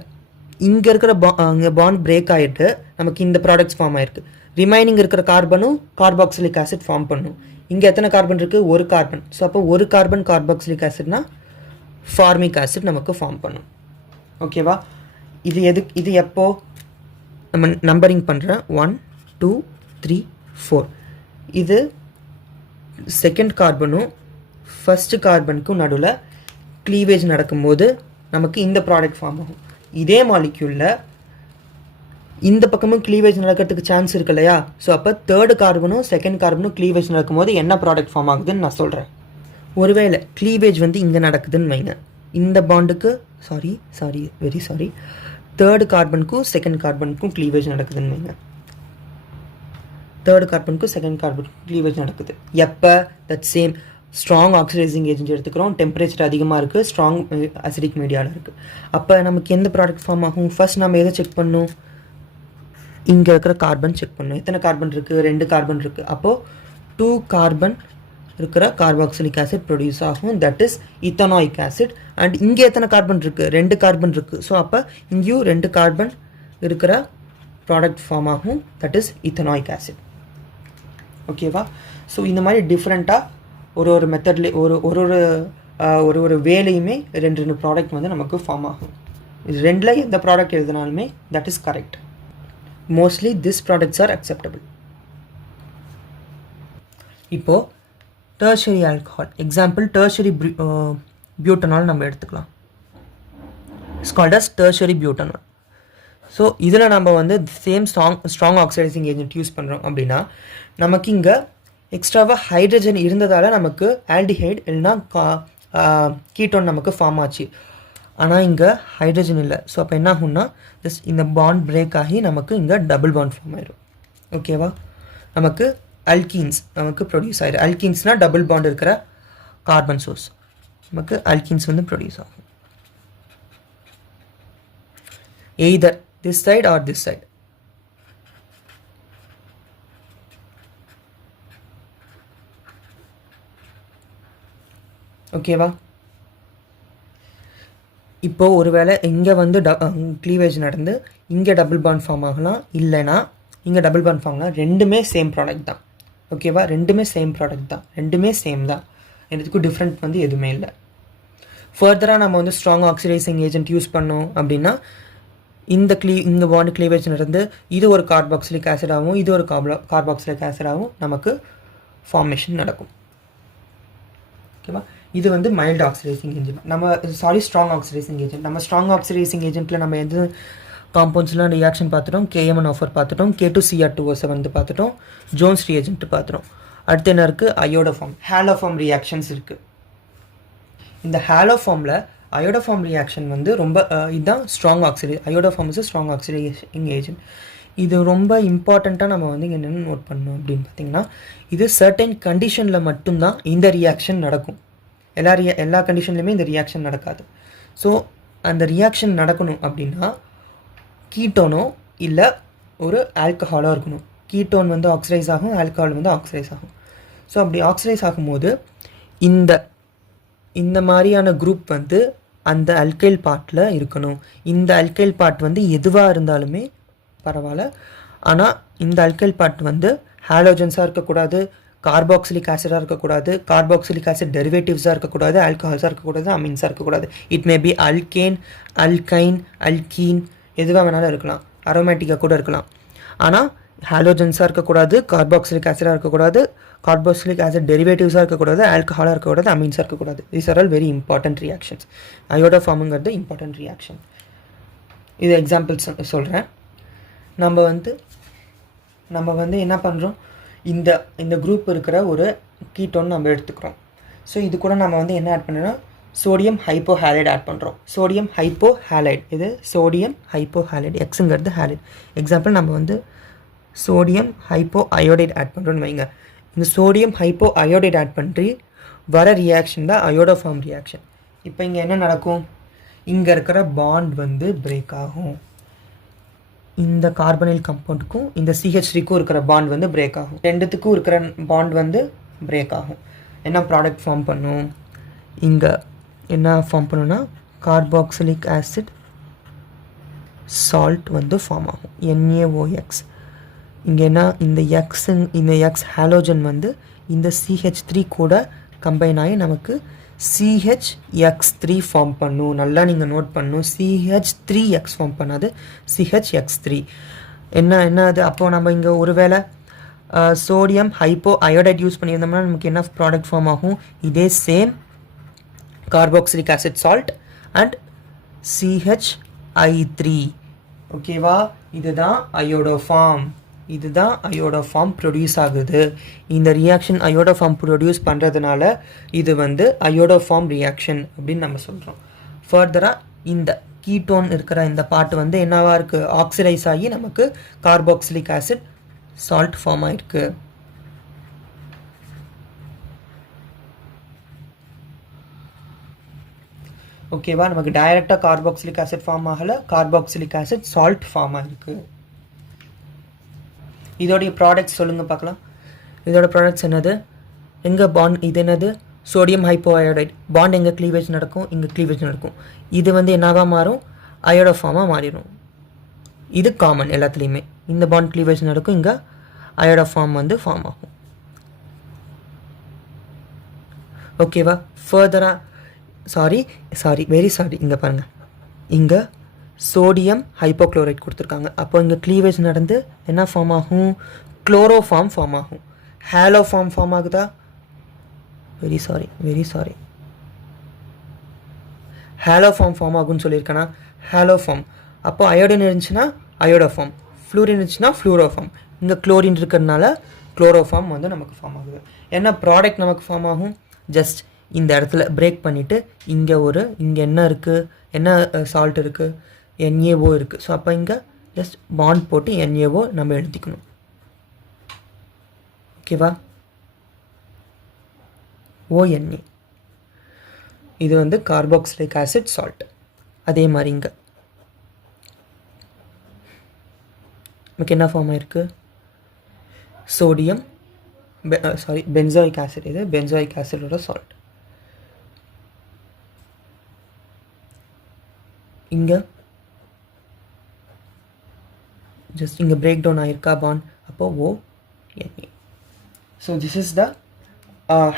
இங்கே இருக்கிற அங்கே பாண்ட் பிரேக் ஆகிட்டு நமக்கு இந்த ப்ராடக்ட்ஸ் ஃபார்ம் ஆகிருக்கு, ரிமைனிங் இருக்கிற கார்பனும் கார்பாக்சிலிக் ஆசிட் ஃபார்ம் பண்ணும். இங்கே எத்தனை கார்பன் இருக்குது, ஒரு கார்பன். ஸோ அப்போ ஒரு கார்பன் கார்பாக்சிலிக் ஆசிட்னா ஃபார்மிக் ஆசிட் நமக்கு ஃபார்ம் பண்ணும். ஓகேவா? இது எப்போ நம்ம நம்பரிங் பண்ணுறேன், 1 2 3 4. இது செகண்ட் கார்பனும் ஃபஸ்ட்டு கார்பனுக்கும் நடுவில் க்ளீவேஜ் நடக்கும்போது நமக்கு இந்த ப்ராடக்ட் ஃபார்ம் ஆகும். இதே மாலிக்யூலில் இந்த பக்கமும் க்ளீவேஜ் நடக்கிறதுக்கு சான்ஸ் இருக்கு இல்லையா. ஸோ அப்போ தேர்டு கார்பனும் செகண்ட் கார்பனும் க்ளீவேஜ் நடக்கும்போது என்ன ப்ராடக்ட் ஃபார்ம் ஆகுதுன்னு நான் சொல்கிறேன். ஒருவேளை க்ளீவேஜ் வந்து இங்கே நடக்குதுன்னு வைங்க, இந்த பாண்டுக்கு வெரி சாரி தேர்டு கார்பனுக்கும் செகண்ட் கார்பனுக்கும் க்ளீவேஜ் நடக்குதுன்னு வைங்க. தேர்டு கார்பனுக்கும் செகண்ட் கார்பனுக்கும் க்ளீவேஜ் நடக்குது. எப்போ that same strong oxidising agent எடுத்துக்கிறோம், டெம்பரேச்சர் அதிகமாக இருக்குது, ஸ்ட்ராங் அசிடிக் மீடியாவில் இருக்குது. அப்போ நமக்கு எந்த ப்ராடக்ட் ஃபார்ம் ஆகும், ஃபர்ஸ்ட் நம்ம எதை செக் பண்ணணும், இங்கே இருக்கிற கார்பன் செக் பண்ணணும். எத்தனை கார்பன் இருக்குது, 2 கார்பன் இருக்குது. அப்போது 2 கார்பன் இருக்கிற கார்பாக்சிலிக் ஆசிட் ப்ரொடியூஸ் ஆகும், தட் இஸ் இத்தனாயிக் ஆசிட். அண்ட் இங்கே எத்தனை கார்பன் இருக்குது, 2 கார்பன் இருக்குது. ஸோ அப்போ இங்கேயும் 2 கார்பன் இருக்கிற ப்ராடக்ட் ஃபார்ம் ஆகும், தட் இஸ் இத்தனாயிக் ஆசிட். ஓகேவா? ஸோ இந்த மாதிரி டிஃப்ரெண்ட்டாக ஒரு மெத்தட்லேயே ஒரு வேலையுமே 2 ப்ராடக்ட் வந்து நமக்கு ஃபார்ம் ஆகும். இது ரெண்டில் எந்த ப்ராடக்ட் எழுதினாலுமே that is correct. Mostly this products are acceptable. இப்போது tertiary alcohol, example tertiary butanol நம்ம எடுத்துக்கலாம். It's called as tertiary butanol. So இதில் நம்ம வந்து same strong oxidising agent use பண்ணுறோம் அப்படின்னா நமக்கு இங்கே எக்ஸ்ட்ராவாக ஹைட்ரஜன் இருந்ததால் நமக்கு ஆல்டிஹைட் இல்லைனா கீட்டோன் நமக்கு ஃபார்ம் ஆச்சு. ஆனால் இங்கே ஹைட்ரஜன் இல்லை. ஸோ அப்போ என்ன ஆகும்னா ஜஸ்ட் இந்த பாண்ட் பிரேக் ஆகி நமக்கு இங்கே டபுள் பாண்ட் ஃபார்ம் ஆயிடும். ஓகேவா? நமக்கு அல்கீன்ஸ் நமக்கு ப்ரொடியூஸ் ஆயிடும். அல்கீன்ஸ்னால் டபுள் பாண்ட் இருக்கிற கார்பன் சோர்ஸ், நமக்கு அல்கீன்ஸ் வந்து ப்ரொடியூஸ் ஆகும். Either this side or this side. ஓகேவா? இப்போது ஒருவேளை இங்கே வந்து க்ளீவேஜ் நடந்து இங்கே டபுள் பாண்ட் ஃபார்ம் ஆகலாம், இல்லைனா இங்கே டபுள் பாண்ட் ஃபார்ம் ஆகலாம். ரெண்டுமே சேம் ப்ராடக்ட் தான். ஓகேவா? ரெண்டுமே சேம் ப்ராடக்ட் தான், ரெண்டுமே சேம் தான், எதுக்கும் டிஃப்ரெண்ட் வந்து எதுவுமே இல்லை. ஃபர்தராக நம்ம வந்து ஸ்ட்ராங் ஆக்சிடைசிங் ஏஜென்ட் யூஸ் பண்ணோம் அப்படின்னா இங்கே பாண்ட் க்ளீவேஜ் நடந்து இது ஒரு கார்பாக்சிலிக் ஆசிடாகவும் இது ஒரு கார்பாக்சிலிக் ஆசிடாகவும் நமக்கு ஃபார்மேஷன் நடக்கும். ஓகேவா? இது வந்து mild oxidising agent. Strong oxidising agent. நம்ம ஸ்ட்ராங் ஆக்சிடைசிங் ஏஜென்ட்டில் நம்ம எது காம்பவுண்ட்ஸ்லாம் ரியாக்ஷன் பார்த்துட்டோம், KMnO4 பார்த்துட்டோம், K2Cr2O7 வந்து பார்த்துட்டோம், ஜோன்ஸ் ரியேஜென்ட் பார்த்துட்டோம். அடுத்து என்ன இருக்குது, அயோடோஃபார்ம், ஹாலோஃபார்ம் ரியாக்ஷன்ஸ் இருக்குது. இந்த ஹாலோஃபார்மில் அயோடோஃபார்ம் ரியாக்ஷன் வந்து ரொம்ப இதுதான் strong iodoform is strong oxidising agent. இது ரொம்ப இம்பார்ட்டண்ட்டாக நம்ம வந்து என்னென்னு நோட் பண்ணணும் அப்படின்னு பார்த்தீங்கன்னா, இது சர்டைன் கண்டிஷனில் மட்டும்தான் இந்த ரியாக்ஷன் நடக்கும். எல்லா கண்டிஷன்லையுமே இந்த ரியாக்ஷன் நடக்காது. ஸோ அந்த ரியாக்ஷன் நடக்கணும் அப்படின்னா கீட்டோனோ இல்லை ஒரு ஆல்கஹாலோ இருக்கணும். கீட்டோன் வந்து ஆக்சிடைஸ் ஆகும், ஆல்கஹால் வந்து ஆக்சிடைஸ் ஆகும். ஸோ அப்படி ஆக்சிடைஸ் ஆகும்போது இந்த மாதிரியான குரூப் வந்து அந்த அல்கைல் பார்ட்டில் இருக்கணும். இந்த அல்கைல் பார்ட் வந்து எதுவாக இருந்தாலுமே பரவாயில்ல, ஆனால் இந்த அல்கைல் பார்ட் வந்து ஹாலோஜன்ஸாக இருக்கக்கூடாது, கார்பாக்சிலிக் ஆசிடாக இருக்கக்கூடாது, கார்பாக்சிலிக் ஆசிட் டெரிவேட்டிவ்ஸாக இருக்கக்கூடாது, ஆல்கஹால்ஸாக இருக்கக்கூடாது, அமீன்ஸாக இருக்கக்கூடாது. It may be alkane, alkyne, alkene, எதுவாக வேணாலும் இருக்கலாம், அரோமேட்டிக்காக கூட இருக்கலாம். ஆனால் ஹாலோஜன்ஸாக இருக்கக்கூடாது, கார்பாக்சிலிக் ஆசிடாக இருக்கக்கூடாது, கார்பாக்சிலிக் ஆசிட் டெரிவேட்டிவ்ஸாக இருக்கக்கூடாது, ஆல்கஹாலாக இருக்கக்கூடாது, அமீன்ஸாக இருக்கக்கூடாது. These are all very important reactions. அயோடோஃபார்முங்கிறது இம்பார்ட்டன்ட் ரியாக்ஷன். இது எக்ஸாம்பிள்ஸ் சொல்கிறேன். நம்ம வந்து என்ன பண்ணுறோம், இந்த இந்த குரூப் இருக்கிற ஒரு கீட்டோன் நம்ம எடுத்துக்கிறோம். ஸோ இது கூட நம்ம வந்து என்ன ஆட் பண்ணோன்னா சோடியம் ஹைப்போஹாலைடு ஆட் பண்ணுறோம். சோடியம் ஹைப்போஹாலைடு, இது சோடியம் ஹைப்போஹாலைடு, எக்ஸுங்கிறது ஹாலைடு. எக்ஸாம்பிள் நம்ம வந்து சோடியம் ஹைப்போ அயோடைடு ஆட் பண்ணுறோன்னு வைங்க. இந்த சோடியம் ஹைப்போ அயோடைடு ஆட் பண்ணி வர ரியாக்ஷன் தான் அயோடோஃபார்ம் ரியாக்ஷன். இப்போ இங்கே என்ன நடக்கும், இங்கே இருக்கிற பாண்ட் வந்து பிரேக் ஆகும். இந்த கார்பனைல் கம்பவுண்டுக்கும் இந்த CH3க்கும் இருக்கிற பாண்ட் வந்து பிரேக் ஆகும். ரெண்டுத்துக்கும் இருக்கிற பாண்ட் வந்து பிரேக் ஆகும். என்ன ப்ராடக்ட் ஃபார்ம் பண்ணும், இங்கே என்ன ஃபார்ம் பண்ணுன்னா கார்பாக்சிலிக் ஆசிட் சால்ட் வந்து ஃபார்ம் ஆகும், NaOX. இங்கே என்ன, இந்த எக்ஸ் ஹாலோஜன் வந்து இந்த CH3 கூட கம்பைன் ஆகி நமக்கு CHX3 ஃபார்ம் பண்ணும். நல்லா நீங்கள் நோட் பண்ணணும், CH3X ஃபார்ம் பண்ணாது, CHX3. என்ன அது, அப்போது நம்ம இங்கே ஒருவேளை சோடியம் ஹைப்போ அயோடைட் யூஸ் பண்ணியிருந்தோம்னா நமக்கு என்ன ப்ராடக்ட் ஃபார்ம் ஆகும், இதே same carboxylic acid salt and CHI3. ஓகேவா, இதுதான் அயோடோஃபார்ம். இதுதான் அயோடோஃபார்ம் ப்ரொடியூஸ் ஆகுது. இந்த ரியாக்ஷன் அயோடோஃபார்ம் ப்ரொடியூஸ் பண்ணுறதுனால இது வந்து அயோடோஃபார்ம் ரியாக்ஷன் அப்படின்னு நம்ம சொல்கிறோம். ஃபர்தராக இந்த கீட்டோன் இருக்கிற இந்த பார்ட் வந்து என்னவா இருக்குது, ஆக்சிடைஸ் ஆகி நமக்கு கார்பாக்சிலிக் ஆசிட் சால்ட் ஃபார்ம் ஆயிருக்கு. ஓகேவா, நமக்கு டைரெக்டாக கார்பாக்சிலிக் ஆசிட் ஃபார்ம் ஆகலை, கார்பாக்சிலிக் ஆசிட் சால்ட் ஃபார்ம் ஆகிருக்கு. இதோடைய ப்ராடக்ட்ஸ் சொல்லுங்கள் பார்க்கலாம். இதோட ப்ராடக்ட்ஸ் என்னது, எங்கே பாண்ட், இது என்னது சோடியம் ஹைப்போ அயோடைட், பாண்ட் எங்கே க்ளீவேஜ் நடக்கும், இங்கே க்ளீவேஜ் நடக்கும். இது வந்து என்னவாக மாறும், அயோடோஃபார்மாக மாறிடும். இது காமன் எல்லாத்துலேயுமே, இந்த பாண்ட் க்ளீவேஜ் நடக்கும், இங்கே அயோடோஃபார்ம் வந்து ஃபார்ம் ஆகும். ஓகேவா, ஃபர்தராக வெரி சாரி, இங்கே பாருங்கள், இங்கே சோடியம் ஹைப்போக்ளோரைட் கொடுத்துருக்காங்க. அப்போ இங்கே க்ளீவேஜ் நடந்து என்ன ஃபார்ம் ஆகும், குளோரோஃபார்ம் ஃபார்ம் ஆகும். ஹேலோஃபார்ம் ஃபார்ம் ஆகுதா, வெரி சாரி ஹேலோஃபார்ம் ஃபார்ம் ஆகும்னு சொல்லியிருக்கேன்னா, ஹேலோஃபார்ம். அப்போ அயோடின் இருந்துச்சுன்னா அயோடோஃபார்ம், ஃப்ளூரின் இருந்துச்சுன்னா ஃப்ளூரோஃபார்ம். இங்கே குளோரின் இருக்கிறதுனால குளோரோஃபார்ம் வந்து நமக்கு ஃபார்ம் ஆகுது. என்ன ப்ராடக்ட் நமக்கு ஃபார்ம் ஆகும், ஜஸ்ட் இந்த இடத்துல பிரேக் பண்ணிவிட்டு இங்கே என்ன இருக்குது, என்ன சால்ட் இருக்குது, NaO இருக்குது. ஸோ அப்போ இங்கே ஜஸ்ட் பாண்ட் போட்டு NaO நம்ம எழுதிக்கணும். ஓகேவா, ONA, இது வந்து கார்பாக்சிலிக் ஆசிட் சால்ட். அதே மாதிரி இங்கே நமக்கு என்ன ஃபார்ம் ஆயிருக்கு, சோடியம் பென்சாயிக் ஆசிட், இது பென்சாயிக் ஆசிடோட சால்ட். இங்கே ஜஸ்ட் இங்கே பிரேக் டவுன் ஆகிருக்கா பாண்ட், அப்போது ONA. So this is the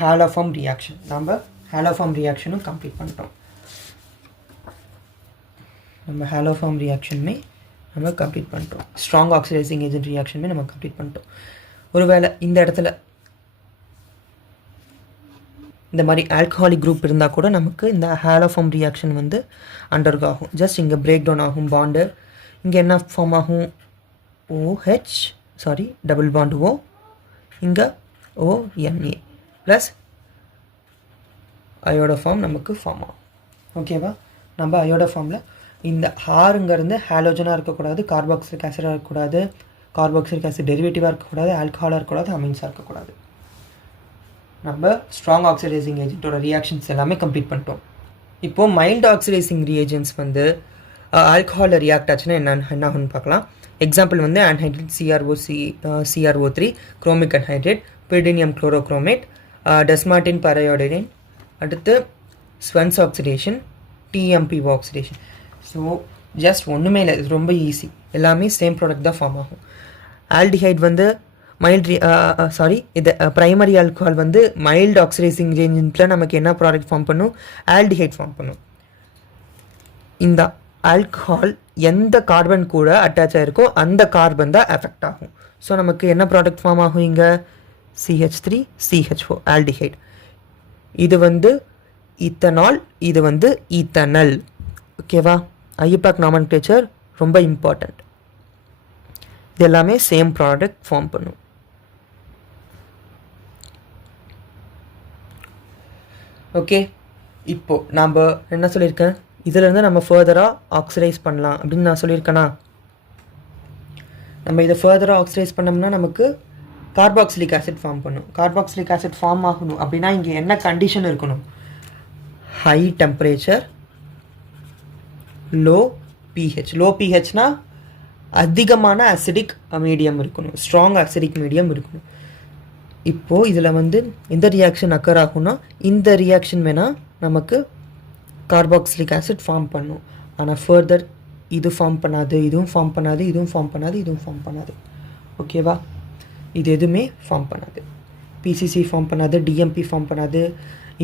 haloform reaction. நம்ம ஹேலோஃபார்ம் ரியாக்ஷனும் கம்ப்ளீட் பண்ணிட்டோம். ஸ்ட்ராங் ஆக்சிடைசிங் ஏஜென்ட் ரியாக்ஷனுமே நம்ம கம்ப்ளீட் பண்ணிட்டோம். ஒருவேளை இந்த இடத்துல இந்த மாதிரி ஆல்கஹாலிக் குரூப் இருந்தால் கூட நமக்கு இந்த ஹேலோஃபார்ம் ரியாக்ஷன் வந்து அண்டர்கோ ஆகும். ஜஸ்ட் இங்கே பிரேக் டவுன் ஆகும் பாண்டு, இங்கே என்ன ஃபார்ம் ஆகும், டபுள் பாண்ட் O, இங்கே ONA ப்ளஸ் அயோடோஃபார்ம் நமக்கு ஃபார்ம் ஆகும். ஓகேவா, நம்ம அயோடோஃபார்மில் இந்த ஹாருங்கிறது ஹாலோஜனாக இருக்கக்கூடாது, கார்பாக்சிலிக் ஆசிடாக இருக்கக்கூடாது, கார்பாக்சிலிக் ஆசிட் டெரிவேட்டிவாக இருக்கக்கூடாது, ஆல்கஹாலாக இருக்கக்கூடாது, அமீன்ஸாக இருக்கக்கூடாது. நம்ம ஸ்ட்ராங் ஆக்சிடைசிங் ஏஜென்ட்டோட ரியாக்ஷன்ஸ் எல்லாமே கம்ப்ளீட் பண்ணிட்டோம். இப்போது மைல்டு ஆக்சிடைசிங் ரியேஜென்ட்ஸ் வந்து ஆல்கஹாலில் ரியாக்ட் ஆச்சுன்னா என்ன ஆகுன்னு பார்க்கலாம். எக்ஸாம்பிள் வந்து anhydrate CrO3, chromic anhydrate, pyridinium chlorochromate, Dess Martin பரையோடைடின், அடுத்து Swern's oxidation, TMPO oxidation. So just ஒன்றுமே இல்லை, இது ரொம்ப ஈஸி, எல்லாமே சேம் ப்ராடக்ட் தான் ஃபார்ம் ஆகும். ஆல்டிஹைட் வந்து இது ப்ரைமரி ஆல்கஹால் வந்து மைல்டு ஆக்சிடைசிங் ஏஜென்ட்டில் நமக்கு என்ன ப்ராடக்ட் ஃபார்ம் பண்ணும், ஆல்டிஹைட் ஃபார்ம் பண்ணும். இந்த ஆல்கஹால் எந்த கார்பன் கூட அட்டாச் ஆகிருக்கோ அந்த கார்பன் தான் எஃபெக்ட் ஆகும். ஸோ நமக்கு என்ன ப்ராடக்ட் ஃபார்ம் ஆகும், இங்கே CH3CH4 ஆல்டிஹைட். இது வந்து ஈத்தனால், இது வந்து ஈத்தனல். ஓகேவா, ஐயூபேக் நாமன்க்ளேச்சர் ரொம்ப இம்பார்ட்டண்ட். இது எல்லாமே சேம் ப்ராடக்ட் ஃபார்ம் பண்ணும். ஓகே, இப்போது நாம் என்ன சொல்லியிருக்கேன், இதிலேருந்து நம்ம ஃபர்தராக ஆக்சிடைஸ் பண்ணலாம் அப்படின்னு நான் சொல்லியிருக்கேனா. நம்ம இதை ஃபர்தராக ஆக்சிடைஸ் பண்ணோம்னா நமக்கு கார்பாக்சிலிக் ஆசிட் ஃபார்ம் பண்ணும். கார்பாக்சிலிக் ஆசிட் ஃபார்ம் ஆகணும் அப்படின்னா இங்கே என்ன கண்டிஷன் இருக்கணும், high temperature, low pH. Low pHனா அதிகமான அசிடிக் மீடியம் இருக்கணும், ஸ்ட்ராங் அசிடிக் மீடியம் இருக்கணும். இப்போது இதில் வந்து எந்த ரியாக்ஷன் அக்கர் ஆகும்னா இந்த ரியாக்ஷன் வேணால் நமக்கு கார்பாக்சிலிக் ஆசிட் ஃபார்ம் பண்ணும். ஆனால் ஃபர்தர் இது ஃபார்ம் பண்ணாது, இதுவும் ஃபார்ம் பண்ணாது, இதுவும் ஃபார்ம் பண்ணாது, இதுவும் ஃபார்ம் பண்ணாது. ஓகேவா, இது எதுவுமே ஃபார்ம் பண்ணாது. பிசிசி ஃபார்ம் பண்ணாது, டிஎம்பி ஃபார்ம் பண்ணாது,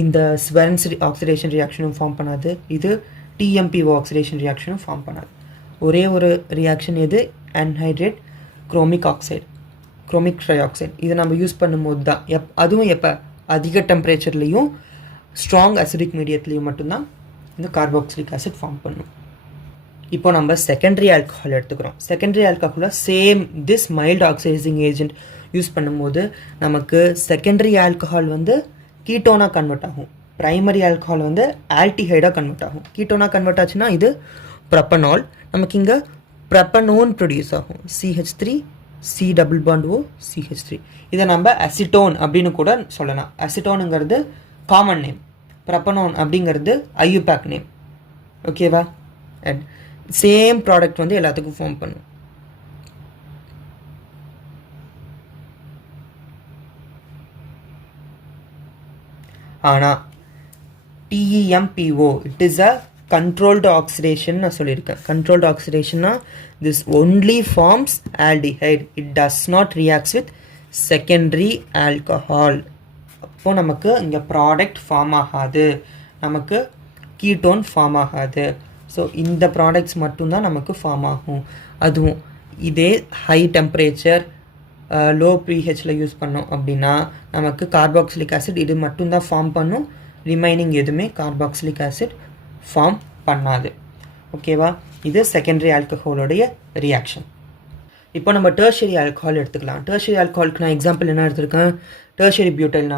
இந்த ஸ்வெரன்ஸ் ஆக்சிடேஷன் ரியாக்ஷனும் ஃபார்ம் பண்ணாது, இது டிஎம்பிஓ ஆக்சிடேஷன் ரியாக்ஷனும் ஃபார்ம் பண்ணாது. ஒரே ஒரு ரியாக்ஷன் எது, anhydrate chromic oxide, chromic try oxide. இதை நம்ம யூஸ் பண்ணும்போது தான் அதுவும் எப்போ அதிக டெம்பரேச்சர்லேயும் ஸ்ட்ராங் அசிடிக் மீடியத்துலேயும் மட்டும்தான் இந்த கார்பாக்சிலிக் ஆசிட் ஃபார்ம் பண்ணும். இப்போ நம்ம செகண்டரி ஆல்கஹால் எடுத்துக்கிறோம். செகண்டரி ஆல்கஹாலில் same this mild oxidising agent use பண்ணும்போது நமக்கு செகண்டரி ஆல்கஹால் வந்து கீட்டோனாக கன்வெர்ட் ஆகும், ப்ரைமரி ஆல்கஹால் வந்து ஆல்டிஹைடாக கன்வெர்ட் ஆகும். கீட்டோனாக கன்வெர்ட் ஆச்சுன்னா இது ப்ரப்பனால், நமக்கு இங்கே ப்ரப்பனோன் ப்ரொடியூஸ் ஆகும், CH3 C double bond O CH3. இதை நம்ம அசிட்டோன் அப்படின்னு கூட சொல்லலாம். அசிட்டோனுங்கிறது காமன் நேம், ப்ரப்பனோன் அப்படிங்கிறது ஐயூபேக் நேம். ஓகேவா, அண்ட் சேம் ப்ராடக்ட் வந்து எல்லாத்துக்கும் ஃபார்ம் பண்ணும். ஆனால் TEMPO it is a controlled oxidation நான் சொல்லியிருக்கேன். controlled oxidation this only forms aldehyde, it does not reacts with secondary alcohol. அப்போ நமக்கு இங்கே ப்ராடக்ட் ஃபார்ம் ஆகாது, நமக்கு கீட்டோன் ஃபார்ம் ஆகாது. ஸோ இந்த ப்ராடக்ட்ஸ் மட்டும்தான் நமக்கு ஃபார்ம் ஆகும். அதுவும் இதே ஹை டெம்பரேச்சர் லோ பிஹெச்சில் யூஸ் பண்ணோம் அப்படின்னா நமக்கு கார்பாக்சிலிக் ஆசிட் இது மட்டும்தான் ஃபார்ம் பண்ணும், ரிமைனிங் எதுவுமே கார்பாக்சிலிக் ஆசிட் ஃபார்ம் பண்ணாது. ஓகேவா, இது செகண்டரி ஆல்கஹாலோடைய ரியாக்ஷன். இப்போ நம்ம டெர்ஷரி ஆல்கஹால் எடுத்துக்கலாம். டெர்ஷரி ஆல்கஹாலுக்கு நான் எக்ஸாம்பிள் என்ன எடுத்திருக்கேன், டெர்ஷரி பியூட்டைல்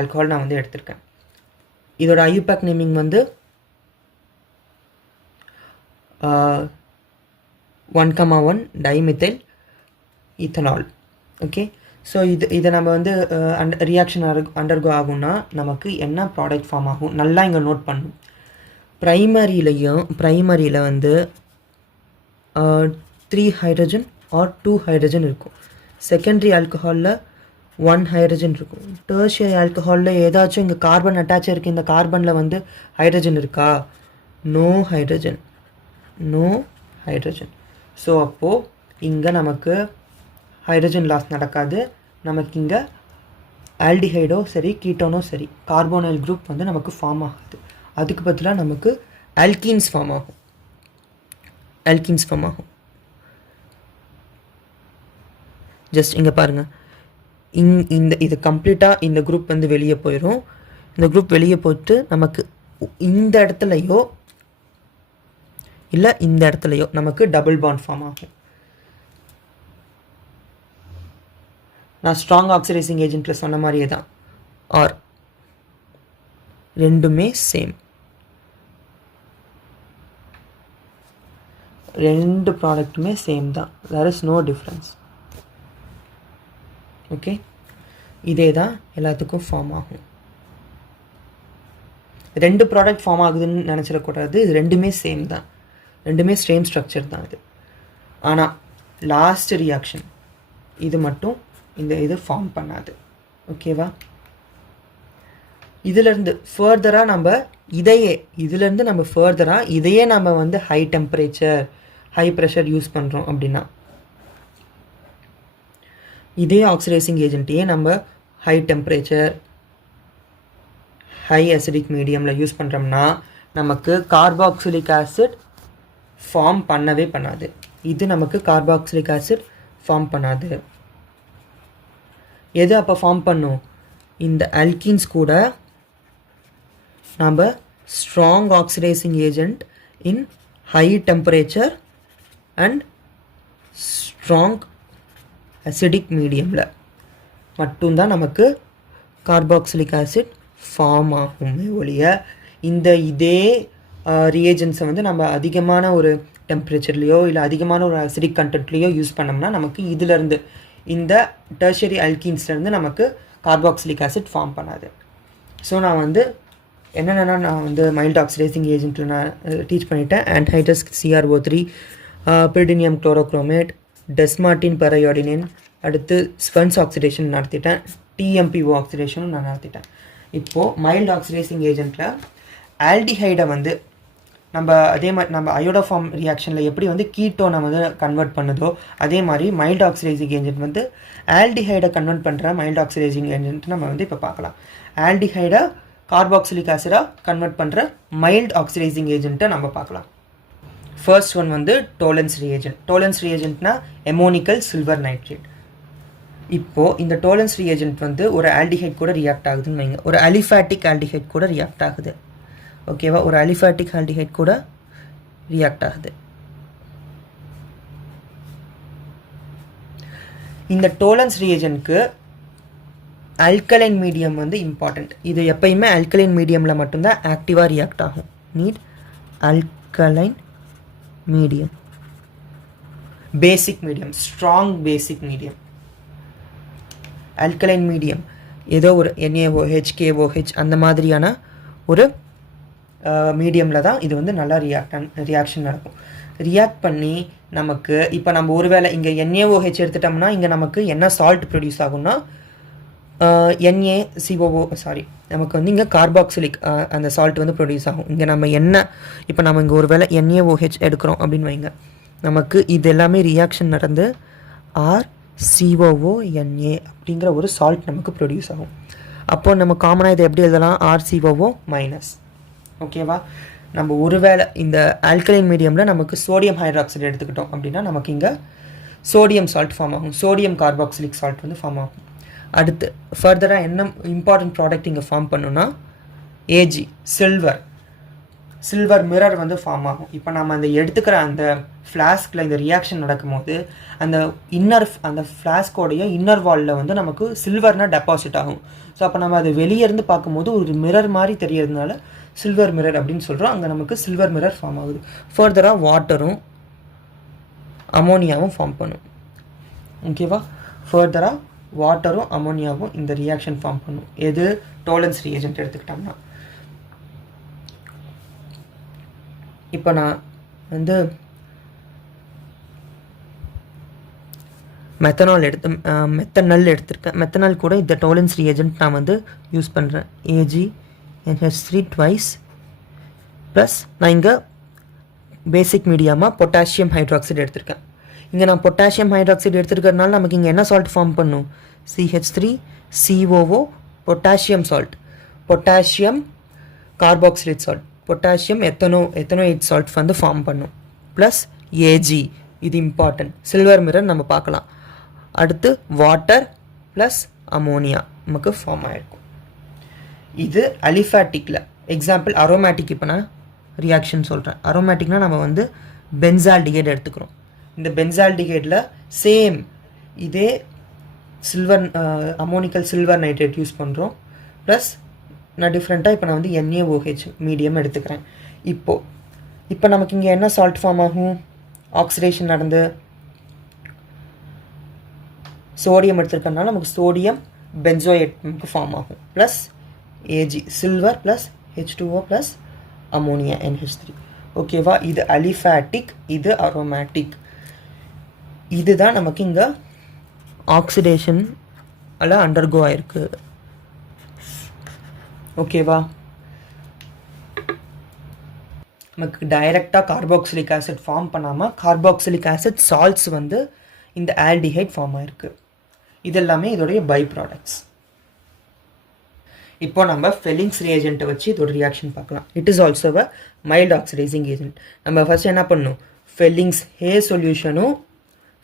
ஆல்கஹால் நான் வந்து எடுத்திருக்கேன். இதோட ஐயூபேக் நேமிங் வந்து 1,1 டைமித்தைல் ஈத்தனால். ஓகே, ஸோ இதை நம்ம வந்து ரியாக்ஷன் அண்டர்கோ ஆகும்னா நமக்கு என்ன ப்ராடக்ட் ஃபார்ம் ஆகும் நல்லா இங்கே நோட் பண்ணும். ப்ரைமரியில் வந்து 3 ஹைட்ரஜன் ஆர் 2 ஹைட்ரஜன் இருக்கும். செகண்டரி ஆல்கஹாலில் 1 ஹைட்ரஜன் இருக்கும். டெர்ஷியரி ஆல்கஹாலில் ஏதாச்சும் இங்கே கார்பன் அட்டாச் இருக்குது, இந்த கார்பனில் வந்து ஹைட்ரஜன் இருக்கா, நோ ஹைட்ரஜன். ஸோ அப்போது இங்கே நமக்கு ஹைட்ரஜன் லாஸ் நடக்காது. நமக்கு இங்கே ஆல்டிஹைடோ சரி கீட்டோனோ சரி கார்போனைல் குரூப் வந்து நமக்கு ஃபார்ம் ஆகாது. அதுக்கு பதிலாக நமக்கு ஆல்கீன்ஸ் ஃபார்ம் ஆகும். ஜஸ்ட் இங்கே பாருங்கள், இது கம்ப்ளீட்டாக இந்த குரூப் வந்து வெளியே போயிடும். இந்த குரூப் வெளியே போயிட்டு நமக்கு இந்த இடத்துலையோ இல்லை இந்த இடத்துலையோ நமக்கு டபுள் பாண்ட் ஃபார்ம் ஆகும். நான் ஸ்ட்ராங் ஆக்சிடைசிங் ஏஜென்ட்டில் சொன்ன மாதிரியே தான், ஆர் ரெண்டுமே சேம், ரெண்டு ப்ராடக்ட்டுமே சேம் தான், there is no difference. Okay, இதே தான் எல்லாத்துக்கும் ஃபார்ம் ஆகும். ரெண்டு ப்ராடக்ட் ஃபார்ம் ஆகுதுன்னு நினச்சிடக்கூடாது, இது ரெண்டுமே சேம் தான், ரெண்டுமே சேம் ஸ்ட்ரக்சர் தான் இது. ஆனால் லாஸ்ட் ரியாக்ஷன் இது மட்டும் இது ஃபார்ம் பண்ணாது. ஓகேவா, இதிலேருந்து ஃபர்தராக நம்ம இதையே நம்ம வந்து high temperature high pressure use பண்ணுறோம் அப்படின்னா, இதே ஆக்சிடைசிங் ஏஜென்ட்டையே நம்ம ஹை டெம்பரேச்சர் ஹை அசிடிக் மீடியமில் யூஸ் பண்ணுறோம்னா நமக்கு கார்பாக்சிலிக் ஆசிட் ஃபார்ம் பண்ணவே பண்ணாது. இது நமக்கு கார்பாக்சிலிக் ஆசிட் ஃபார்ம் பண்ணாது. எது அப்போ ஃபார்ம் பண்ணும், இந்த அல்கீன்ஸ் கூட நம்ம strong oxidising agent in high temperature and strong acidic மீடியமில் மட்டும்தான் நமக்கு கார்பாக்சிலிக் ஆசிட் ஃபார்ம் ஆகுமே ஒழிய இதே ரியேஜன்ஸை வந்து நம்ம அதிகமான ஒரு டெம்பரேச்சர்லேயோ இல்லை அதிகமான ஒரு அசிடிக் கண்டென்ட்லேயோ யூஸ் பண்ணோம்னா நமக்கு இதிலேருந்து இந்த டெர்ஷரி அல்கீன்ஸ்லேருந்து நமக்கு கார்பாக்சிலிக் ஆசிட் ஃபார்ம் பண்ணாது. ஸோ நான் வந்து என்னென்னா நான் வந்து மைல்டு ஆக்சிடைசிங் ஏஜென்ட்டில் நான் டீச் பண்ணிட்டேன். ஆன்ஹைட்ரஸ் CrO3, பிரிடினியம் குளோரோக்ரோமேட், டெஸ்மார்டின் பெரையோடினின், அடுத்து ஸ்வென்ஸ் ஆக்சிடேஷன் நடத்திட்டேன், TMPO ஆக்சிடேஷனும் நான் நடத்திட்டேன். இப்போது மைல்டு ஆக்சிடைசிங் ஏஜென்ட்டில் ஆல்டிஹைடை வந்து நம்ம அதே மாதிரி நம்ம அயோடோஃபார்ம் ரியாக்ஷனில் எப்படி வந்து கீட்டோனை வந்து கன்வெர்ட் பண்ணுதோ அதே மாதிரி மைல்டு ஆக்சிடைசிங் ஏஜென்ட் வந்து ஆல்டிஹைடை கன்வெர்ட் பண்ணுற மைல்டு ஆக்சிடைசிங் ஏஜென்ட் நம்ம வந்து இப்போ பார்க்கலாம். ஆல்டிஹைடை கார்பாக்சிலிக் ஆசிடாக கன்வெர்ட் பண்ணுற மைல்டு ஆக்சிடைசிங் ஏஜென்ட்டை நம்ம பார்க்கலாம். ஃபர்ஸ்ட் ஒன் வந்து டோலன்ஸ் ரியேஜென்ட். டோலன்ஸ் ரியேஜென்ட்னா எமோனிக்கல் சில்வர் நைட்ரேட். இப்போது இந்த டோலன்ஸ் ரியேஜென்ட் வந்து ஒரு ஆல்டிஹைட் கூட ரியாக்ட் ஆகுதுன்னு வைங்க, ஒரு அலிஃபேட்டிக் ஆல்டிஹைட் கூட ரியாக்ட் ஆகுது. ஓகேவா, ஒரு அலிஃபேட்டிக் ஆல்டிஹைட் கூட ரியாக்ட் ஆகுது. இந்த டோலன்ஸ் ரியேஜென்ட்க்கு ஆல்கலைன் மீடியம் வந்து இம்பார்ட்டண்ட். இது எப்பயுமே ஆல்கலைன் மீடியமில் மட்டும்தான் ஆக்டிவாக ரியாக்ட் ஆகும். Need alkaline medium, basic medium, strong basic medium. Alkaline medium ஏதோ ஒரு NaOH, KOH அந்த மாதிரியான ஒரு மீடியமில் தான் இது வந்து நல்லா ரியாக்ஷன் நடக்கும். ரியாக்ட் பண்ணி நமக்கு இப்போ நம்ம ஒருவேளை இங்கே NaOH எடுத்துட்டோம்னா இங்கே நமக்கு என்ன சால்ட் ப்ரொடியூஸ் ஆகும்னா NaCO, நமக்கு வந்து இங்கே கார்பாக்சிலிக் அந்த சால்ட் வந்து ப்ரொடியூஸ் ஆகும். இங்கே நம்ம இப்போ நம்ம இங்கே ஒரு வேளை NaOH எடுக்கிறோம் அப்படின்னு வைங்க, நமக்கு இது எல்லாமே ரியாக்ஷன் நடந்து RCOONA அப்படிங்கிற ஒரு சால்ட் நமக்கு ப்ரொடியூஸ் ஆகும். அப்போது நம்ம காமனாக இதை எப்படி எழுதலாம், RCOO-. ஓகேவா, நம்ம ஒருவேளை இந்த ஆல்கலைன் மீடியமில் நமக்கு சோடியம் ஹைட்ராக்சைடு எடுத்துக்கிட்டோம் அப்படின்னா நமக்கு இங்கே சோடியம் சால்ட் ஃபார்ம் ஆகும், சோடியம் கார்பாக்சிலிக் சால்ட் வந்து ஃபார்ம் ஆகும். அடுத்து ஃபர்தராக என்ன இம்பார்ட்டன்ட் ப்ராடக்ட் இங்கே ஃபார்ம் பண்ணுன்னா Ag, சில்வர் மிரர் வந்து ஃபார்ம் ஆகும். இப்போ நம்ம அந்த எடுத்துக்கிற அந்த ஃப்ளாஸ்கில் இந்த ரியாக்ஷன் நடக்கும்போது அந்த ஃப்ளாஸ்கோடைய இன்னர் வாலில் வந்து நமக்கு சில்வர்னால் டெபாசிட் ஆகும். ஸோ அப்போ நம்ம அதை வெளியே இருந்து பார்க்கும்போது ஒரு மிரர் மாதிரி தெரியறதுனால சில்வர் மிரர் அப்படின்னு சொல்கிறோம். அங்கே நமக்கு சில்வர் மிரர் ஃபார்ம் ஆகுது. ஃபர்தராக வாட்டரும் அமோனியாவும் ஃபார்ம் பண்ணும். ஓகேவா, ஃபர்தராக வாட்டரும் அமோனியாவும் இந்த ரியாக்ஷன் ஃபார்ம் பண்ணும். எது டோலன்ஸ் ரியேஜென்ட் எடுத்துக்கிட்டோம்னா. இப்போ நான் வந்து மெத்தனால் மெத்தனால் எடுத்திருக்கேன். மெத்தனால் கூட இந்த டோலன்ஸ் ரியேஜென்ட் நான் வந்து யூஸ் பண்ணுறேன். AgNH3 ட்வைஸ் ப்ளஸ் நான் இங்கே பேசிக் மீடியமாக பொட்டாசியம் ஹைட்ராக்சைடு எடுத்திருக்கேன். இங்கே நான் பொட்டாசியம் ஹைட்ராக்சைடு எடுத்துருக்கிறதுனால நமக்கு இங்கே என்ன சால்ட் ஃபார்ம் பண்ணும், CH3COO potassium salt, potassium carboxylate salt, potassium ethanoate salt வந்து ஃபார்ம் பண்ணும். ப்ளஸ் Ag, இது இம்பார்ட்டன்ட். சில்வர் மிரர் நம்ம பார்க்கலாம். அடுத்து வாட்டர் ப்ளஸ் அமோனியா நமக்கு ஃபார்ம் ஆகிருக்கும். இது அலிஃபேட்டிக்கில். Example aromatic. இப்போ நான் ரியாக்ஷன் சொல்கிறேன். அரோமேட்டிக்னால் நம்ம வந்து பென்சால்டிஹைட் எடுத்துக்கிறோம். இந்த பென்சால்டிஹைடில் சேம் இதே அமோனிக்கல் சில்வர் நைட்ரேட் யூஸ் பண்ணுறோம். ப்ளஸ் நான் டிஃப்ரெண்ட்டாக இப்போ நான் வந்து NaOH மீடியம் எடுத்துக்கிறேன். இப்போ நமக்கு இங்கே என்ன சால்ட் ஃபார்ம் ஆகும், ஆக்சிடேஷன் நடந்து சோடியம் எடுத்துருக்கனால நமக்கு சோடியம் பென்சோயேட் நமக்கு ஃபார்ம் ஆகும். Plus Ag, silver plus H2O plus ammonia NH3. ஓகேவா, இது அலிஃபேட்டிக், இது அரோமேட்டிக். இதுதான் நமக்கு இங்கே ஆக்சிடேஷன் எல்லாம் அண்டர்கோ ஆயிருக்கு. ஓகேவா, நமக்கு டைரெக்டாக கார்பாக்சிலிக் ஆசிட் ஃபார்ம் பண்ணாமல் கார்பாக்சிலிக் ஆசிட் சால்ட்ஸ் வந்து இந்த ஆல்டிஹைட் ஃபார்ம் ஆயிருக்கு. இதெல்லாமே இதோடைய பை ப்ராடக்ட்ஸ். இப்போ நம்ம ஃபெல்லிங்ஸ் ரியேஜென்ட்டை வச்சு இதோட ரியாக்ஷன் பார்க்கலாம். It is also a mild oxidising agent. நம்ம ஃபர்ஸ்ட் என்ன பண்ணணும், ஃபெல்லிங்ஸ் A சொல்யூஷனும்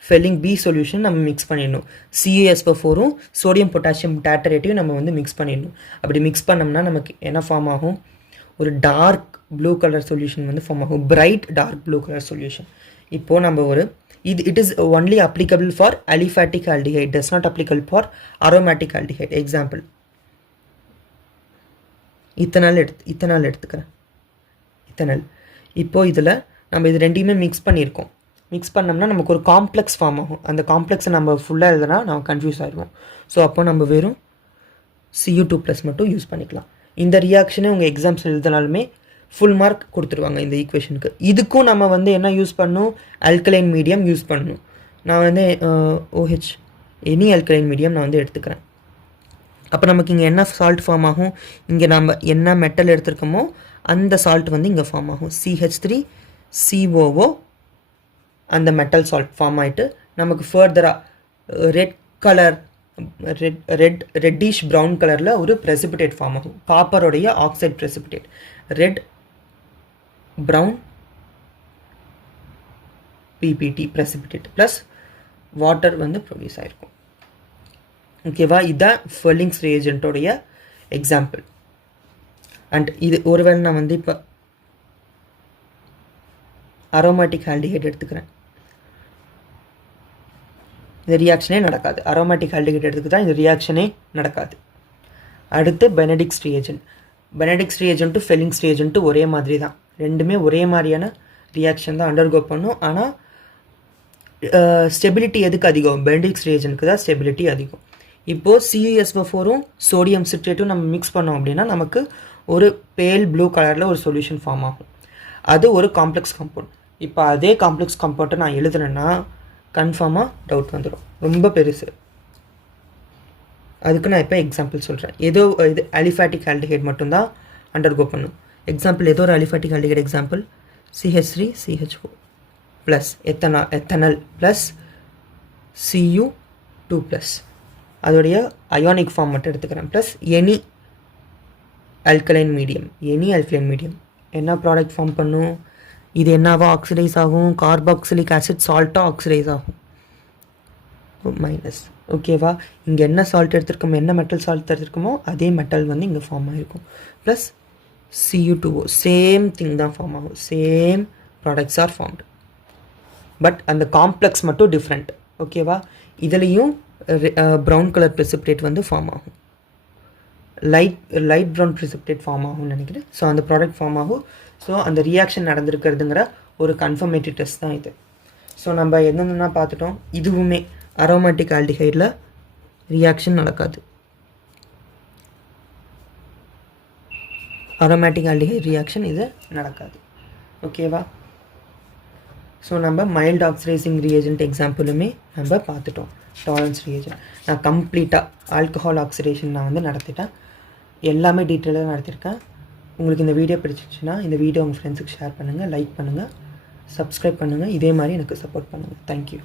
ஃபெல்லிங் B சொல்யூஷன் நம்ம மிக்ஸ் பண்ணிடணும். CuSO4ம் சோடியம் பொட்டாசியம் டாட்டரேட்டையும் நம்ம வந்து மிக்ஸ் பண்ணிடணும். அப்படி மிக்ஸ் பண்ணோம்னா நமக்கு என்ன ஃபார்ம் ஆகும், ஒரு டார்க் ப்ளூ கலர் சொல்யூஷன் வந்து ஃபார்ம் ஆகும், bright dark blue colour solution. இப்போது நம்ம ஒரு it is only applicable for aliphatic aldehyde, does not applicable for aromatic aldehyde. Example, இத்தனால் எடுத்துக்கிறேன். இத்தனால். இப்போது இதில் நம்ம இது ரெண்டையுமே மிக்ஸ் பண்ணியிருக்கோம். மிக்ஸ் பண்ணோம்னா நமக்கு ஒரு காம்ப்ளெக்ஸ் ஃபார்ம் ஆகும். அந்த காம்ப்ளெக்ஸை நம்ம ஃபுல்லாக எழுதுனா நம்ம கன்ஃபியூஸ் ஆகிடுவோம். ஸோ அப்போ நம்ம வெறும் Cu2+ மட்டும் யூஸ் பண்ணிக்கலாம். இந்த ரியாக்ஷனே உங்கள் எக்ஸாம்ஸ் எழுதினாலுமே ஃபுல் மார்க் கொடுத்துருவாங்க இந்த ஈக்குவேஷனுக்கு. இதுக்கும் நம்ம வந்து என்ன யூஸ் பண்ணணும், ஆல்கலைன் மீடியம் யூஸ் பண்ணணும். நான் வந்து OH எனி ஆல்கலைன் மீடியம் நான் வந்து எடுத்துக்கிறேன். அப்போ நமக்கு இங்கே என்ன சால்ட் ஃபார்ம் ஆகும், இங்கே நம்ம என்ன மெட்டல் எடுத்துருக்கோமோ அந்த சால்ட் வந்து இங்கே ஃபார்ம் ஆகும். CH3COO அந்த மெட்டல் சால்ட் ஃபார்ம் ஆகிட்டு நமக்கு ஃபர்தராக ரெட்டிஷ் ப்ரௌன் கலரில் ஒரு ப்ரெசிபிடேட் ஃபார்ம் ஆகும். காப்பருடைய oxide precipitate, red brown PPT precipitate plus water வந்து ப்ரொடியூஸ் ஆகிருக்கும். ஓகேவா, இதுதான் ஃபெர்லிங்ஸ் ரியேஜென்ட்டோடைய எக்ஸாம்பிள். அண்ட் இது ஒருவேளை நான் வந்து இப்போ அரோமேட்டிக் ஆல்டிஹைட் எடுத்துக்கிறேன், இந்த ரியாக்ஷனே நடக்காது. அரோமேட்டிக் ஆல்டிஹைட் எடுத்துக்கிட்டால் இந்த ரியாக்ஷனே நடக்காது. அடுத்து பெனடிக்ஸ் ரியேஜென்ட். பெனடிக்ஸ் ரியேஜென்ட்டு ஃபெர்லிங்ஸ் ரியேஜென்ட்டு ஒரே மாதிரி தான், ரெண்டுமே ஒரே மாதிரியான ரியாக்ஷன் தான் அண்டர்கோ பண்ணும். ஆனால் ஸ்டெபிலிட்டி எதுக்கு அதிகம், பெனடிக்ஸ் ரியேஜென்ட்க்கு தான் ஸ்டெபிலிட்டி அதிகம். இப்போது CuSO4ம் சோடியம் சிட்ரேட்டும் நம்ம மிக்ஸ் பண்ணோம் அப்படின்னா நமக்கு ஒரு பேல் ப்ளூ கலரில் ஒரு சொல்யூஷன் ஃபார்ம் ஆகும். அது ஒரு காம்ப்ளெக்ஸ் காம்பவுண்ட். இப்போ அதே காம்ப்ளெக்ஸ் காம்பவுண்டை நான் எழுதுனேன்னா கன்ஃபார்மாக டவுட் வந்துடும், ரொம்ப பெருசு. அதுக்கு நான் இப்போ எக்ஸாம்பிள் சொல்கிறேன். ஏதோ இது அலிஃபேட்டிக் ஆல்டிஹைட் மட்டும்தான் அண்டர்கோ பண்ணும். எக்ஸாம்பிள் ஏதோ ஒரு aliphatic aldehyde example CH3CH4 plus ethanol plus Cu2+. அதோடைய அயானிக் ஃபார்ம் மட்டும் எடுத்துக்கிறேன். ப்ளஸ் எனி ஆல்கலைன் மீடியம் என்ன ப்ராடக்ட் ஃபார்ம் பண்ணும், இது என்னவா ஆக்சிடைஸ் ஆகும், கார்பாக்சிலிக் ஆசிட் சால்ட்டாக ஆக்சிடைஸ் ஆகும், மைனஸ். ஓகேவா, இங்கே என்ன சால்ட் எடுத்துருக்கோமோ, என்ன மெட்டல் சால்ட் எடுத்துருக்கோமோ அதே மெட்டல் வந்து இங்கே ஃபார்ம் ஆகிருக்கும். ப்ளஸ் Cu2O சேம் திங் தான் ஃபார்ம் ஆகும், same products are formed, but அந்த காம்ப்ளெக்ஸ் மட்டும் டிஃப்ரெண்ட். ஓகேவா, இதுலேயும் ப்ரௌன் கலர் ப்ரெசிபிடேட் வந்து ஃபார்ம் ஆகும், லைட் ப்ரௌன் ப்ரெசிபிடேட் ஃபார்ம் ஆகும்னு நினைக்கிறேன். ஸோ அந்த ப்ராடக்ட் ஃபார்ம் ஆகும். ஸோ அந்த ரியாக்ஷன் நடந்திருக்கிறதுங்கிற ஒரு கன்ஃபர்மேட்டிவ் டெஸ்ட் தான் இது. ஸோ நம்ம என்னென்னா பார்த்துட்டோம், இதுவுமே அரோமேட்டிக் ஆல்டிஹைடில் ரியாக்ஷன் நடக்காது. அரோமேட்டிக் ஆல்டிஹைட் ரியாக்ஷன் இது நடக்காது. ஓகேவா, ஸோ நம்ம மைல்டு ஆக்சிடைசிங் ரியேஜென்ட் எக்ஸாம்பிளுமே நம்ம பார்த்துட்டோம். டாலரன்ஸ் ரியேஜென்ட் நான் கம்ப்ளீட்டாக ஆல்கஹால் ஆக்சிடேஷன் நான் வந்து நடத்திட்டேன், எல்லாமே டீட்டெயிலாக நடத்தியிருக்கேன். உங்களுக்கு இந்த வீடியோ பிடிச்சிச்சுன்னா இந்த வீடியோ உங்கள் ஃப்ரெண்ட்ஸுக்கு ஷேர் பண்ணுங்கள், லைக் பண்ணுங்கள், சப்ஸ்கிரைப் பண்ணுங்கள், இதே மாதிரி எனக்கு சப்போர்ட் பண்ணுங்கள். தேங்க்யூ.